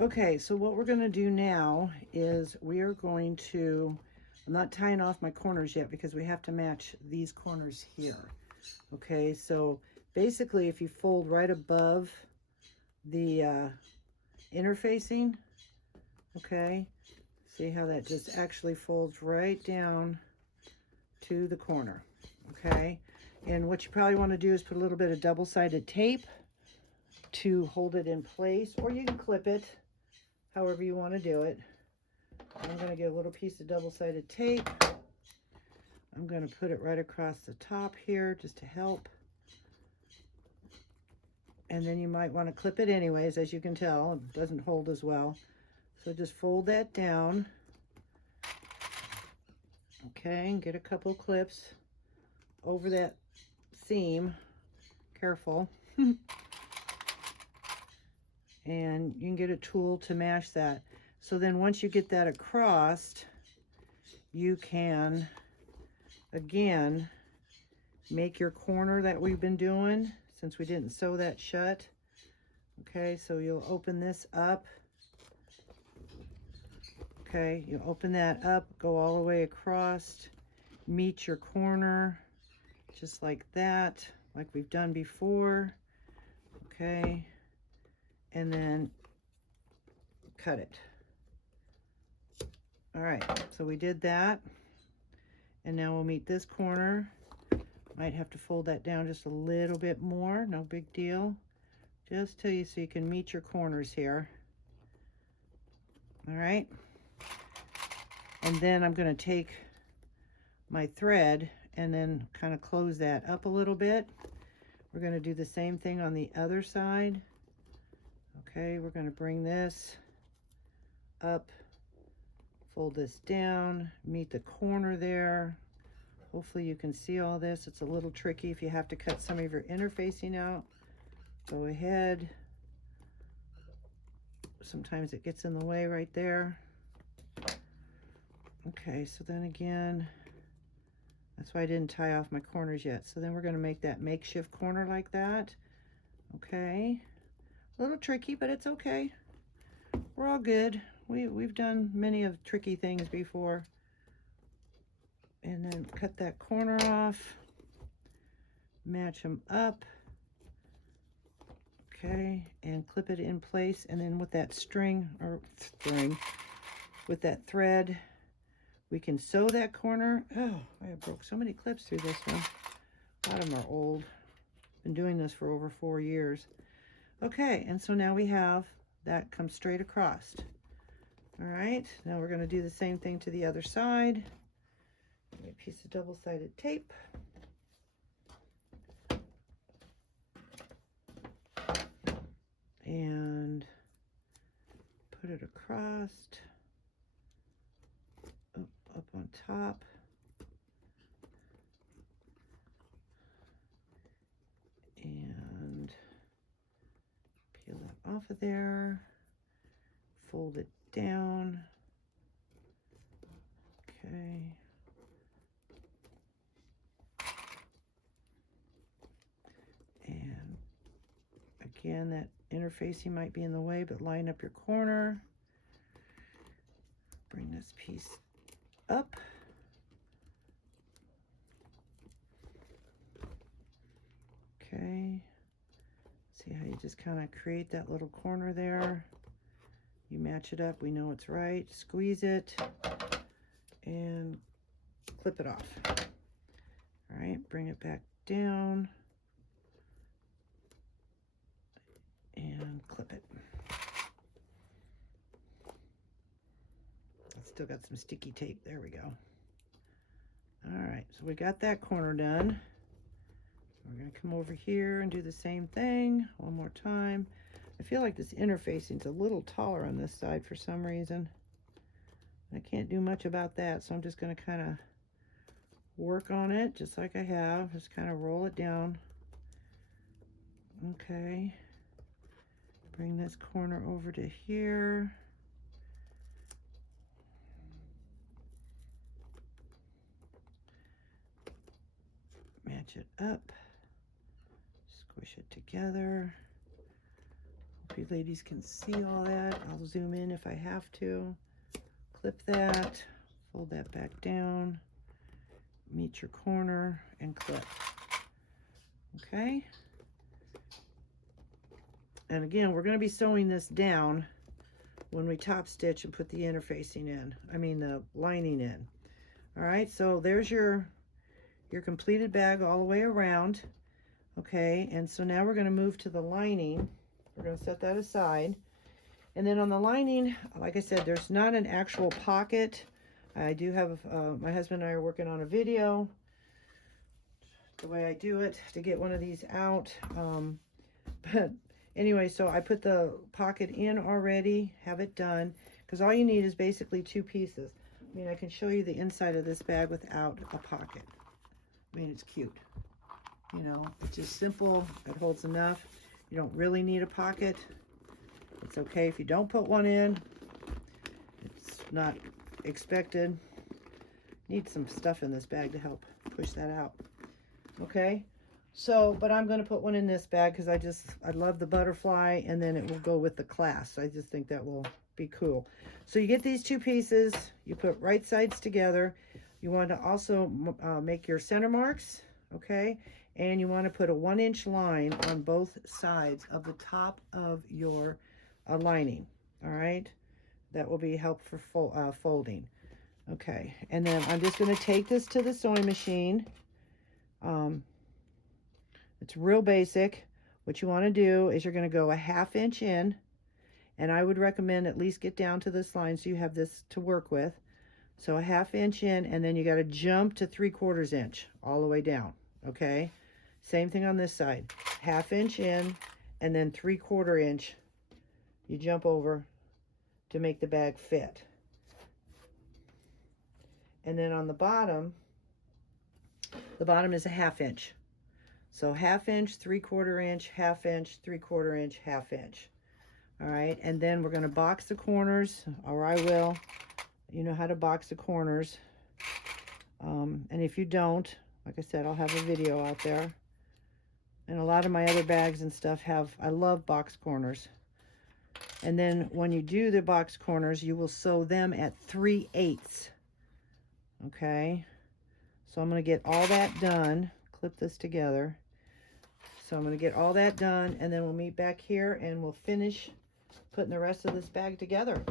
Okay, so what we're going to do now is we are going to, I'm not tying off my corners yet because we have to match these corners here. Okay, so basically if you fold right above the interfacing, okay, See how that just actually folds right down to the corner, okay? And what you probably want to do is put a little bit of double-sided tape to hold it in place, or you can clip it, however you want to do it. I'm going to get a little piece of double-sided tape. I'm going to put it right across the top here just to help. And then you might want to clip it anyways, as you can tell, it doesn't hold as well. So just fold that down. Okay, and get a couple clips over that seam. Careful. And you can get a tool to mash that. So then once you get that across, you can, again, make your corner that we've been doing since we didn't sew that shut. Okay, so you'll open this up. Okay, you open that up, go all the way across, meet your corner, just like that, like we've done before. Okay, and then cut it. All right, so we did that, and now we'll meet this corner. Might have to fold that down just a little bit more, no big deal. Just till you, so you can meet your corners here. All right. And then I'm going to take my thread and then kind of close that up a little bit. We're going to do the same thing on the other side. Okay, we're going to bring this up, fold this down, meet the corner there. Hopefully you can see all this. It's a little tricky if you have to cut some of your interfacing out. Go ahead. Sometimes it gets in the way right there. Okay, so then again, that's why I didn't tie off my corners yet. So then we're going to make that makeshift corner like that. Okay, a little tricky, but it's okay. We're all good. We've done many of tricky things before. And then cut that corner off, match them up. Okay, and clip it in place, and then with that with that thread, we can sew that corner. Oh, I broke so many clips through this one. A lot of them are old. Been doing this for over 4 years. Okay, and so now we have that come straight across. All right, now we're going to do the same thing to the other side. Give me a piece of double-sided tape. And put it across, up on top. And peel that off of there. Fold it down. Okay. And again, that interfacing might be in the way, but line up your corner. Bring this piece up. Okay. See how you just kind of create that little corner there. You match it up, we know it's right. Squeeze it and clip it off. All right, bring it back down and clip it. I've still got some sticky tape. There we go. All right, so we got that corner done. We're going to come over here and do the same thing one more time. I feel like this interfacing is a little taller on this side for some reason. I can't do much about that, so I'm just going to kind of work on it just like I have. Just kind of roll it down. Okay. Bring this corner over to here. Match it up. Squish it together. Hope you ladies can see all that. I'll zoom in if I have to. Clip that. Fold that back down. Meet your corner and clip. Okay. And again, we're going to be sewing this down. when we top stitch and put the interfacing in, the lining in. All right, so there's your completed bag all the way around. Okay, and so now we're going to move to the lining. We're going to set that aside. And then on the lining, like I said, there's not an actual pocket. I do have, my husband and I are working on a video, the way I do it, to get one of these out. But anyway, so I put the pocket in already, have it done, because all you need is basically 2 pieces. I can show you the inside of this bag without a pocket. It's cute. It's just simple. It holds enough. You don't really need a pocket. It's okay if you don't put one in. It's not expected. Need some stuff in this bag to help push that out. Okay, so, but I'm going to put one in this bag because I love the butterfly, and then it will go with the clasp. I just think that will be cool. So you get these 2 pieces, you put right sides together. You want to also make your center marks, okay? And you want to put a 1-inch line on both sides of the top of your lining, all right? That will be helpful for folding. Okay, and then I'm just going to take this to the sewing machine. It's real basic. What you want to do is you're going to go a 1/2 inch in, and I would recommend at least get down to this line so you have this to work with. So a 1/2 inch in, and then you got to jump to 3/4 inch all the way down. Okay, same thing on this side. 1/2 inch in, and then 3/4 inch you jump over to make the bag fit. And then on the bottom is a 1/2 inch. So 1/2 inch, 3/4 inch, 1/2 inch, 3/4 inch, 1/2 inch. All right, and then we're going to box the corners, or I will. You know how to box the corners. And if you don't, like I said, I'll have a video out there. And a lot of my other bags and stuff I love box corners. And then when you do the box corners, you will sew them at 3/8. Okay, so I'm going to get all that done. Clip this together. So I'm going to get all that done, and then we'll meet back here and we'll finish putting the rest of this bag together.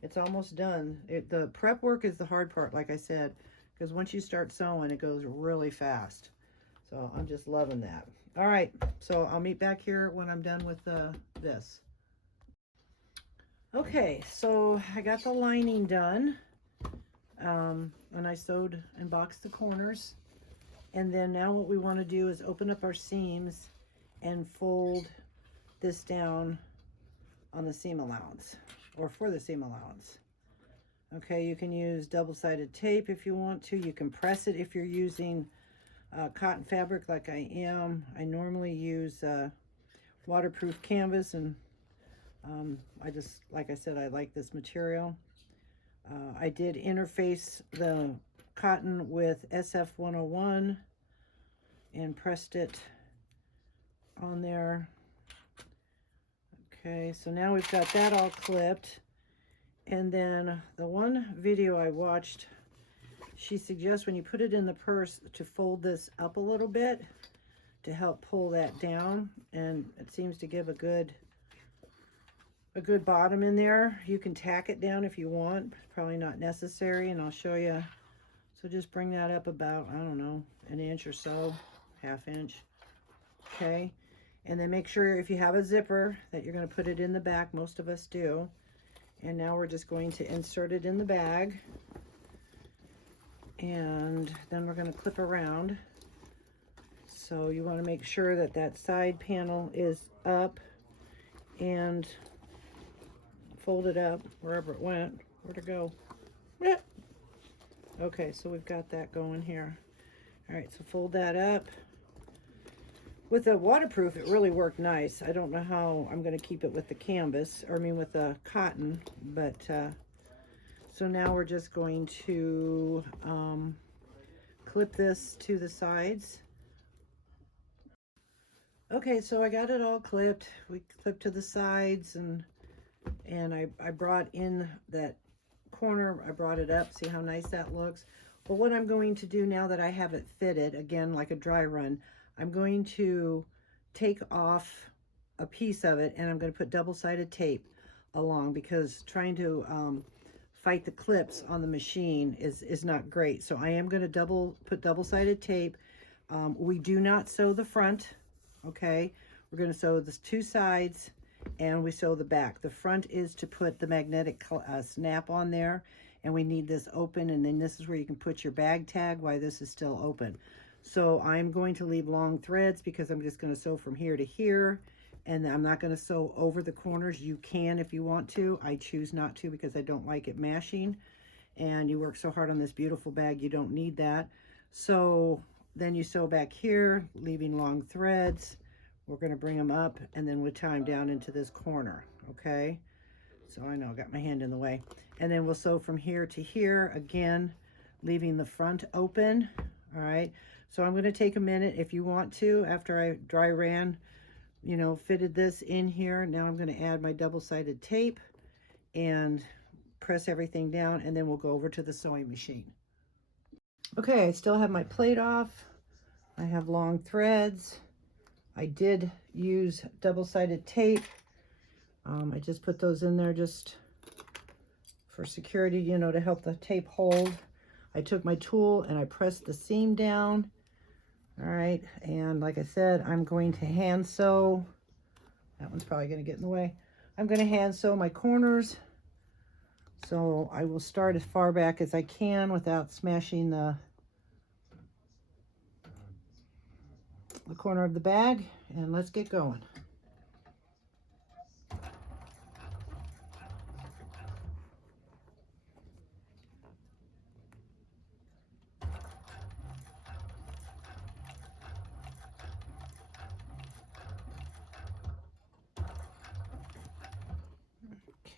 It's almost done. The prep work is the hard part, like I said, because once you start sewing, it goes really fast. So I'm just loving that. All right, so I'll meet back here when I'm done with this. Okay, so I got the lining done, and I sewed and boxed the corners. And then now what we want to do is open up our seams and fold this down on the seam allowance, or for the seam allowance. Okay, you can use double-sided tape if you want to. You can press it if you're using cotton fabric like I am. I normally use waterproof canvas, and I just, like I said, I like this material. I did interface the cotton with SF101 and pressed it on there. Okay, so now we've got that all clipped. And then the one video I watched, she suggests when you put it in the purse to fold this up a little bit to help pull that down, and it seems to give a good bottom in there. You can tack it down if you want. It's probably not necessary, and I'll show you. So just bring that up about, I don't know, 1 inch or so, 1/2 inch. Okay, and then make sure if you have a zipper that you're going to put it in the back. Most of us do. And now we're just going to insert it in the bag, and then we're going to clip around. So you want to make sure that that side panel is up and fold it up wherever it went. Where'd it go? Okay, so we've got that going here. All right, so fold that up. With the waterproof, it really worked nice. I don't know how I'm going to keep it with the canvas, or I mean with the cotton, but so now we're just going to clip this to the sides. Okay, so I got it all clipped. We clipped to the sides, and I brought in that corner, I brought it up. See how nice that looks? But what I'm going to do now that I have it fitted, again, like a dry run, I'm going to take off a piece of it, and I'm going to put double-sided tape along, because trying to fight the clips on the machine is not great. So I am going to put double-sided tape. We do not sew the front, okay? We're going to sew the 2 sides, and we sew the back. The front is to put the magnetic snap on there, and we need this open, and then this is where you can put your bag tag while this is still open. So I'm going to leave long threads because I'm just going to sew from here to here, and I'm not going to sew over the corners. You can if you want to. I choose not to because I don't like it mashing, and you work so hard on this beautiful bag, you don't need that. So then you sew back here, leaving long threads. We're going to bring them up, and then we'll tie them down into this corner, okay? So I know I got my hand in the way. And then we'll sew from here to here, again, leaving the front open, all right? So I'm going to take a minute, if you want to, after I dry ran, you know, fitted this in here. Now I'm going to add my double-sided tape and press everything down, and then we'll go over to the sewing machine. Okay, I still have my plate off. I have long threads. I did use double-sided tape. I just put those in there just for security, you know, to help the tape hold. I took my tool and I pressed the seam down. All right, and like I said, I'm going to hand sew. That one's probably going to get in the way. I'm going to hand sew my corners. So I will start as far back as I can without smashing the corner of the bag, and let's get going.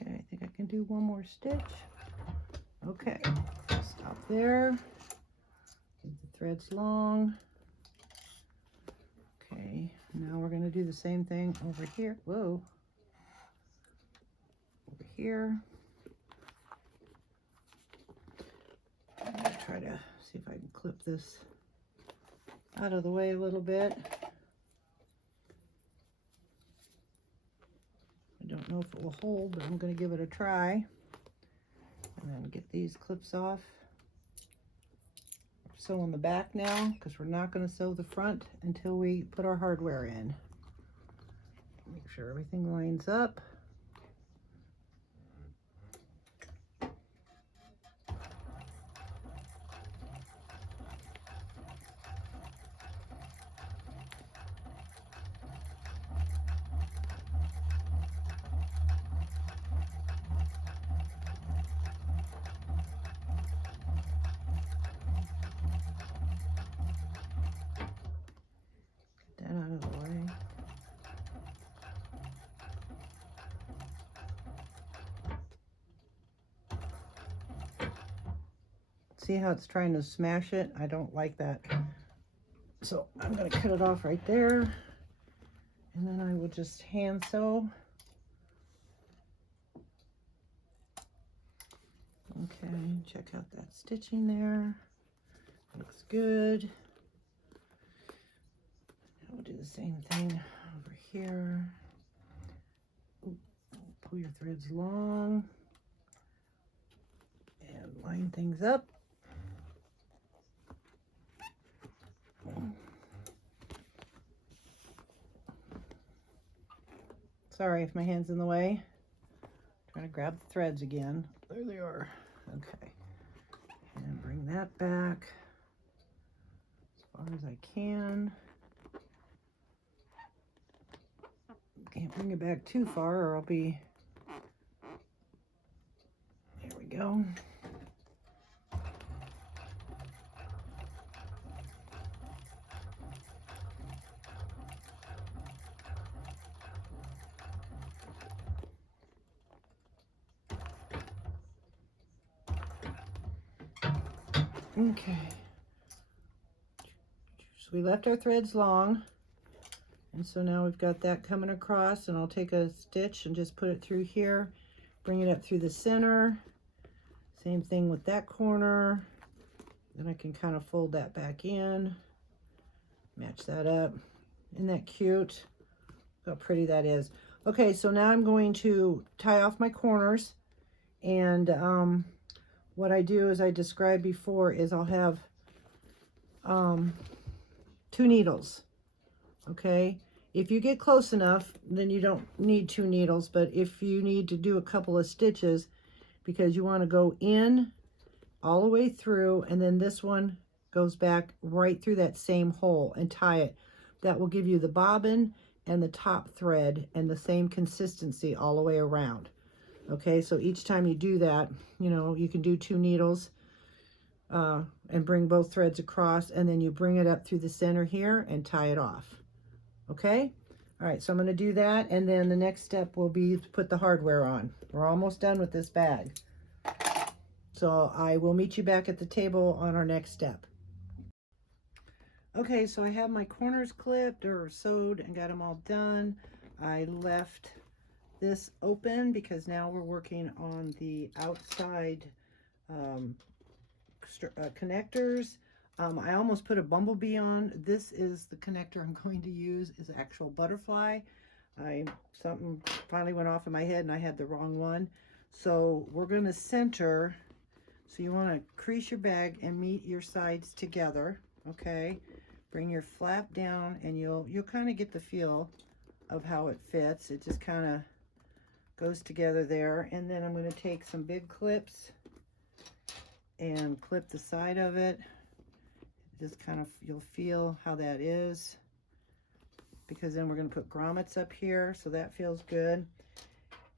Okay, I think I can do one more stitch. Okay, stop there. Keep the threads long. Okay, now we're going to do the same thing over here. Whoa. Over here. I'm going to try to see if I can clip this out of the way a little bit. I don't know if it will hold, but I'm going to give it a try. And then get these clips off. Sew on the back now because we're not going to sew the front until we put our hardware in. Make sure everything lines up. Get that out of the way. See how it's trying to smash it? I don't like that. So I'm going to cut it off right there. And then I will just hand sew. Okay, check out that stitching there. Looks good. Now we'll do the same thing over here. Ooh, pull your threads long. And line things up. Sorry if my hand's in the way. Trying to grab the threads again. There they are. Okay. And bring that back as far as I can. Can't bring it back too far or I'll be... There we go. Okay, so we left our threads long, and so now we've got that coming across, and I'll take a stitch and just put it through here, bring it up through the center. Same thing with that corner. Then I can kind of fold that back in, match that up. Isn't that cute? Look how pretty that is. Okay, so now I'm going to tie off my corners, and what I do, as I described before, is I'll have 2 needles. Okay, if you get close enough, then you don't need 2 needles, but if you need to do a couple of stitches, because you want to go in all the way through, and then this one goes back right through that same hole and tie it. That will give you the bobbin and the top thread and the same consistency all the way around. Okay, so each time you do that, you know, you can do 2 needles and bring both threads across, and then you bring it up through the center here and tie it off. Okay, all right, so I'm going to do that, and then the next step will be to put the hardware on. We're almost done with this bag. So I will meet you back at the table on our next step. Okay, so I have my corners clipped or sewed and got them all done. I left this open because now we're working on the outside connectors. I almost put a bumblebee on. This is the connector I'm going to use, is actual butterfly. Something finally went off in my head and I had the wrong one. So we're going to center. So you want to crease your bag and meet your sides together. Okay, bring your flap down, and you'll kind of get the feel of how it fits. It just kind of goes together there. And then I'm going to take some big clips and clip the side of it. Just kind of, you'll feel how that is, because then we're going to put grommets up here, so that feels good.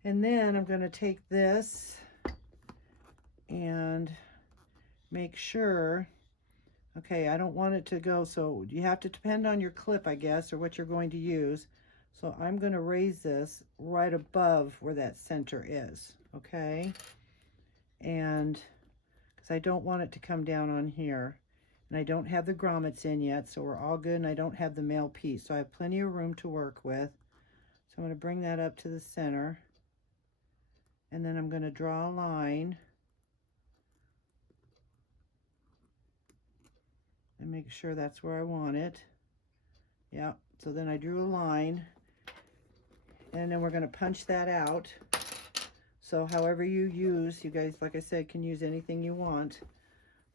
And then I'm going to take this and make sure, okay, I don't want it to go, so you have to depend on your clip, I guess, or what you're going to use. So I'm going to raise this right above where that center is, okay? And because I don't want it to come down on here. And I don't have the grommets in yet, so we're all good, and I don't have the male piece, so I have plenty of room to work with. So I'm going to bring that up to the center, and then I'm going to draw a line and make sure that's where I want it. Yeah, so then I drew a line, and then we're going to punch that out. So however you use, you guys, like I said, can use anything you want,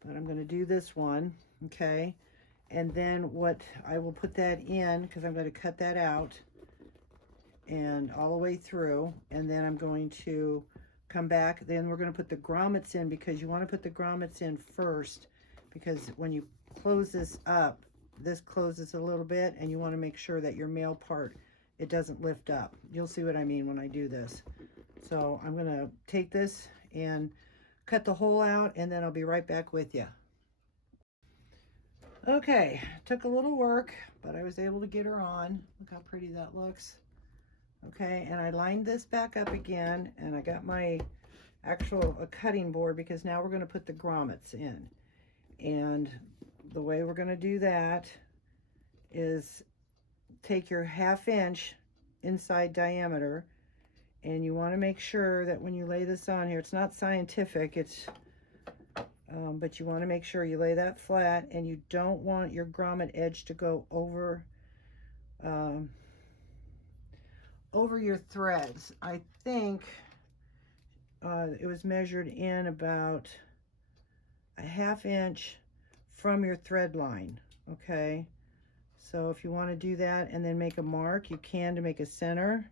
but I'm going to do this one, okay? And then what I will put that in, because I'm going to cut that out and all the way through, and then I'm going to come back. Then we're going to put the grommets in, because you want to put the grommets in first, because when you close this up, this closes a little bit, and you want to make sure that your male part, it doesn't lift up. You'll see what I mean when I do this. So I'm going to take this and cut the hole out, and then I'll be right back with you. Okay, took a little work, but I was able to get her on. Look how pretty that looks. Okay, and I lined this back up again, and I got my actual cutting board, because now we're going to put the grommets in. And the way we're going to do that is take your 1/2 inch inside diameter, and you want to make sure that when you lay this on here, it's not scientific, it's but you want to make sure you lay that flat, and you don't want your grommet edge to go over over your threads. I think it was measured in about a 1/2 inch from your thread line. Okay, so if you want to do that and then make a mark, you can, to make a center.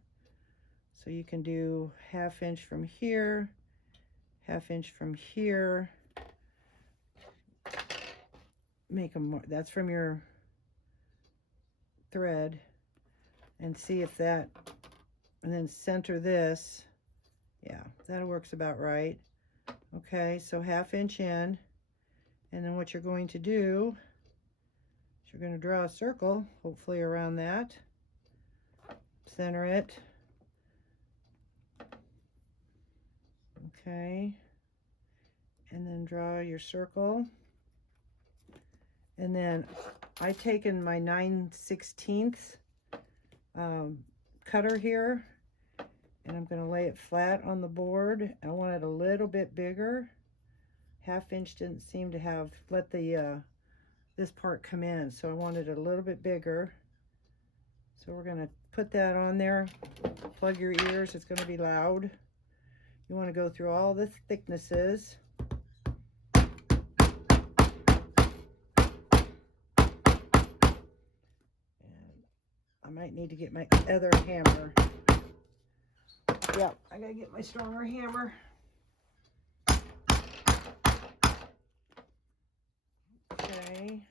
So you can do 1/2 inch from here, 1/2 inch from here, make a mark, that's from your thread, and see if that, and then center this. Yeah, that works about right. Okay, so 1/2 inch in, and then what you're going to do is you're going to draw a circle, hopefully around that, center it. Okay, and then draw your circle, and then I've taken my 9/16 cutter here, and I'm going to lay it flat on the board. I want it a little bit bigger. 1/2 inch didn't seem to have let the this part come in, so I wanted it a little bit bigger. So we're going to put that on there. Plug your ears, it's going to be loud. You want to go through all the thicknesses. I might need to get my other hammer. Yep, I gotta get my stronger hammer. Okay.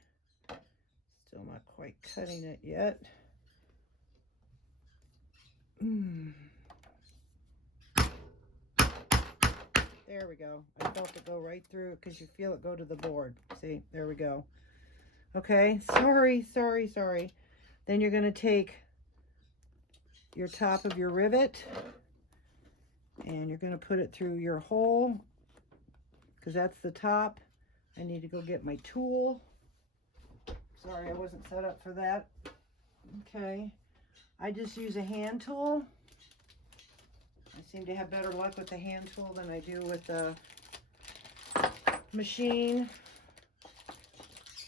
Still not quite cutting it yet. There we go. I felt it go right through because you feel it go to the board. See, there we go. Okay, sorry. Then you're going to take your top of your rivet and you're going to put it through your hole because that's the top. I need to go get my tool. Sorry, I wasn't set up for that. Okay, I just use a hand tool. I seem to have better luck with the hand tool than I do with the machine.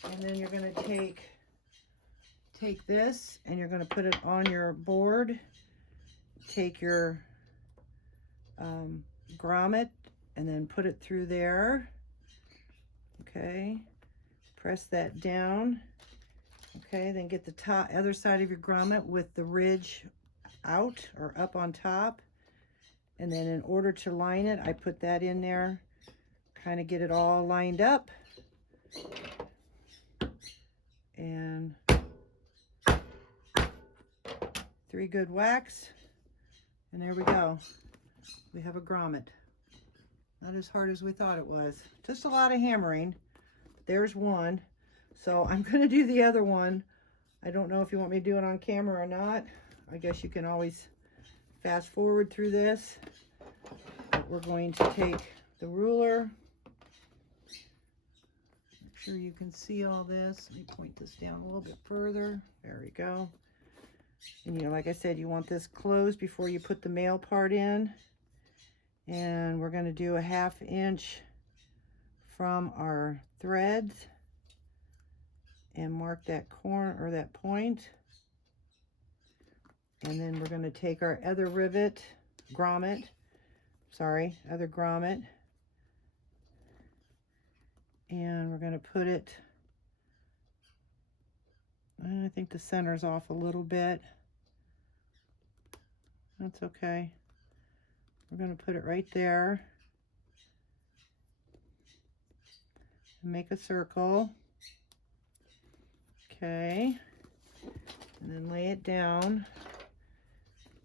And then you're going to take this and you're going to put it on your board. Take your grommet and then put it through there. Okay, press that down. Okay, then get the other side of your grommet with the ridge out or up on top. And then in order to line it, I put that in there, kind of get it all lined up. And 3 good whacks. And there we go. We have a grommet. Not as hard as we thought it was. Just a lot of hammering. There's one. So I'm going to do the other one. I don't know if you want me to do it on camera or not. I guess you can always fast forward through this. But we're going to take the ruler. Make sure you can see all this. Let me point this down a little bit further. There we go. And like I said, you want this closed before you put the male part in. And we're going to do a 1/2 inch from our threads and mark that corner or that point. And then we're going to take our other grommet, and we're going to put it, I think the center's off a little bit. That's okay. We're going to put it right there and make a circle. Okay, and then lay it down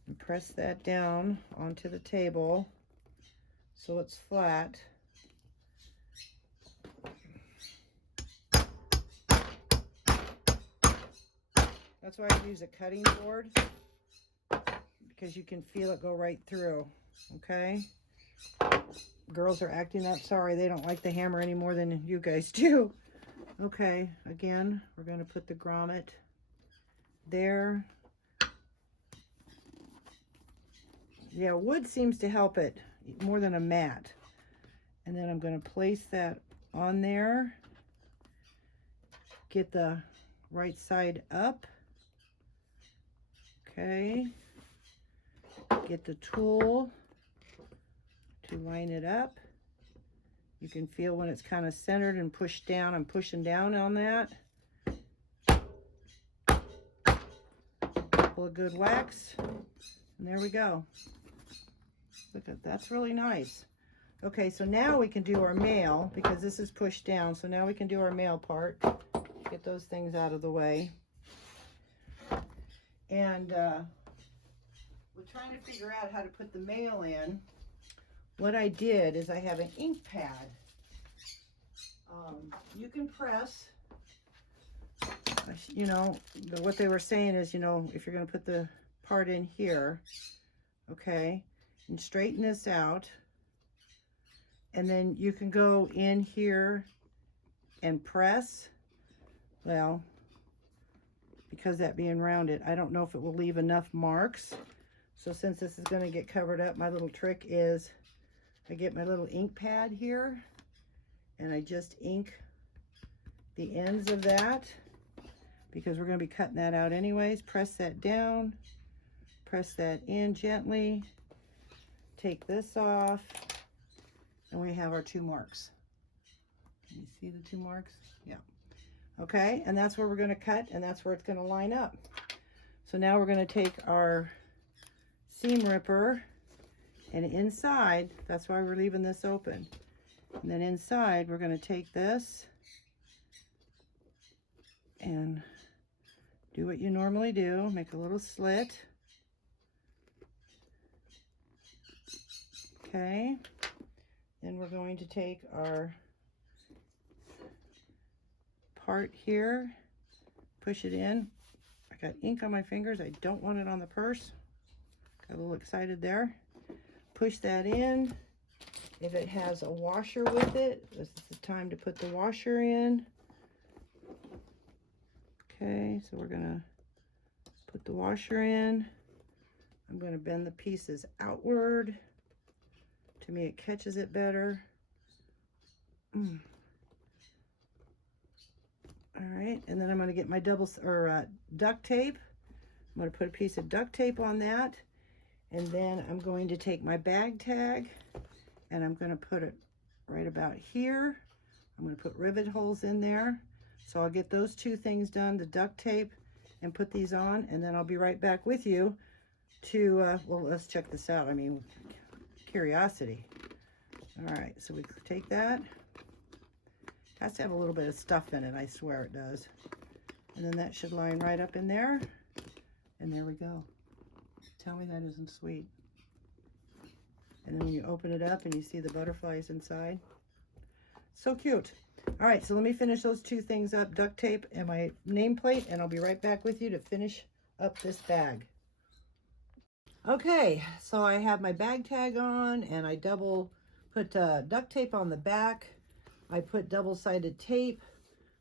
and press that down onto the table so it's flat. That's why I use a cutting board, because you can feel it go right through. Okay, girls are acting up. Sorry, they don't like the hammer any more than you guys do. Okay, again, we're going to put the grommet there. Yeah, wood seems to help it more than a mat. And then I'm going to place that on there. Get the right side up. Okay. Get the tool to line it up. You can feel when it's kind of centered and pushed down. I'm pushing down on that. Couple of good whacks. And there we go. Look at that's really nice. Okay, so now we can do our male because this is pushed down. So now we can do our male part. Get those things out of the way. And we're trying to figure out how to put the male in. What I did is I have an ink pad. You can press, you know, what they were saying is, you know, if you're going to put the part in here, okay, and straighten this out, and then you can go in here and press. Well, because that being rounded, I don't know if it will leave enough marks. So since this is going to get covered up, my little trick is I get my little ink pad here and I just ink the ends of that because we're going to be cutting that out anyways. Press that down, press that in gently. Take this off, and we have our 2 marks. Can you see the 2 marks? Yeah. Okay, and that's where we're going to cut, and that's where it's going to line up. So now we're going to take our seam ripper, and inside, that's why we're leaving this open. And then inside, we're going to take this and do what you normally do. Make a little slit. Okay. Then we're going to take our part here, push it in. I got ink on my fingers. I don't want it on the purse. Got a little excited there. Push that in. If it has a washer with it, this is the time to put the washer in. Okay, so we're gonna put the washer in. I'm gonna bend the pieces outward. To me, it catches it better. All right, and then I'm gonna get my duct tape. I'm gonna put a piece of duct tape on that, and then I'm going to take my bag tag, and I'm gonna put it right about here. I'm gonna put rivet holes in there. So I'll get those 2 things done, the duct tape, and put these on, and then I'll be right back with you to, well, let's check this out. I mean, curiosity. All right, so we take that. It has to have a little bit of stuff in it, I swear it does. And then that should line right up in there. And there we go. Tell me that isn't sweet. And then when you open it up and you see the butterflies inside. So cute. All right, so let me finish those 2 things up, duct tape and my nameplate, and I'll be right back with you to finish up this bag. Okay, so I have my bag tag on, and I put duct tape on the back. I put double-sided tape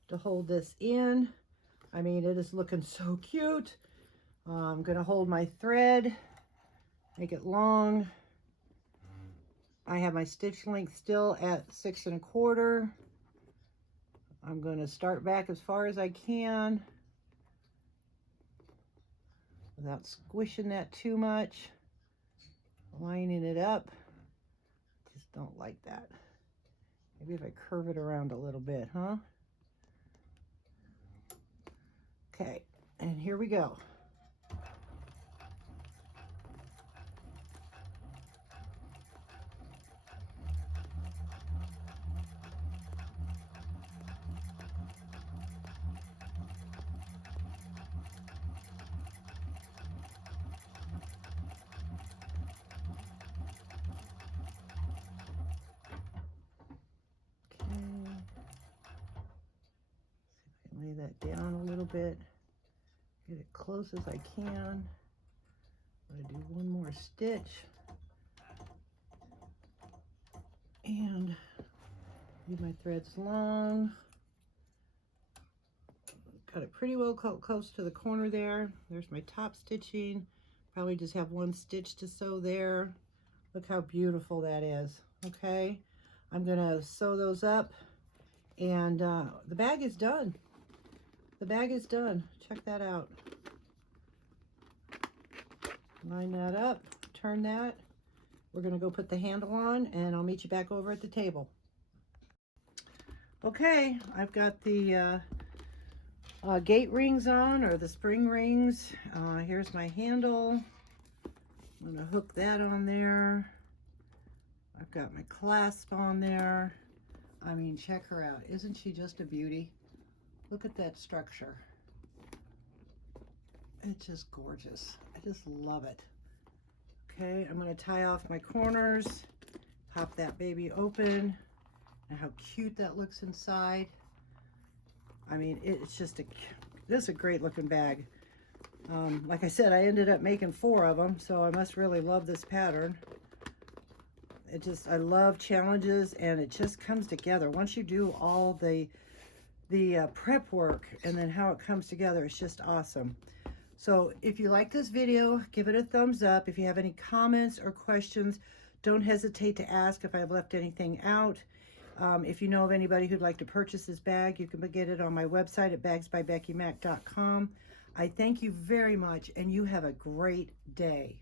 to hold this in. I mean, it is looking so cute. I'm gonna hold my thread, make it long. I have my stitch length still at 6 1/4. I'm going to start back as far as I can without squishing that too much, lining it up. Just don't like that. Maybe if I curve it around a little bit, huh? Okay, and here we go. Lay that down a little bit, get it close as I can. I'm going to do one more stitch and leave my threads long. Got it pretty well close to the corner there. There's my top stitching. Probably just have 1 stitch to sew there. Look how beautiful that is. Okay, I'm going to sew those up, and the bag is done. The bag is done. Check that out. Line that up, turn that. We're going to go put the handle on, and I'll meet you back over at the table. Okay, I've got the gate rings on, or the spring rings. Here's my handle. I'm going to hook that on there. I've got my clasp on there. I mean, check her out. Isn't she just a beauty? Look at that structure. It's just gorgeous. I just love it. Okay, I'm going to tie off my corners, pop that baby open, and how cute that looks inside. I mean, it's just this is a great looking bag. Like I said, I ended up making 4 of them, so I must really love this pattern. I love challenges, and it just comes together. Once you do all the prep work and then how it comes together, it's just awesome. So if you like this video, give it a thumbs up. If you have any comments or questions, don't hesitate to ask if I've left anything out. If you know of anybody who'd like to purchase this bag, you can get it on my website at bagsbyBeckyMac.com. I thank you very much, and you have a great day.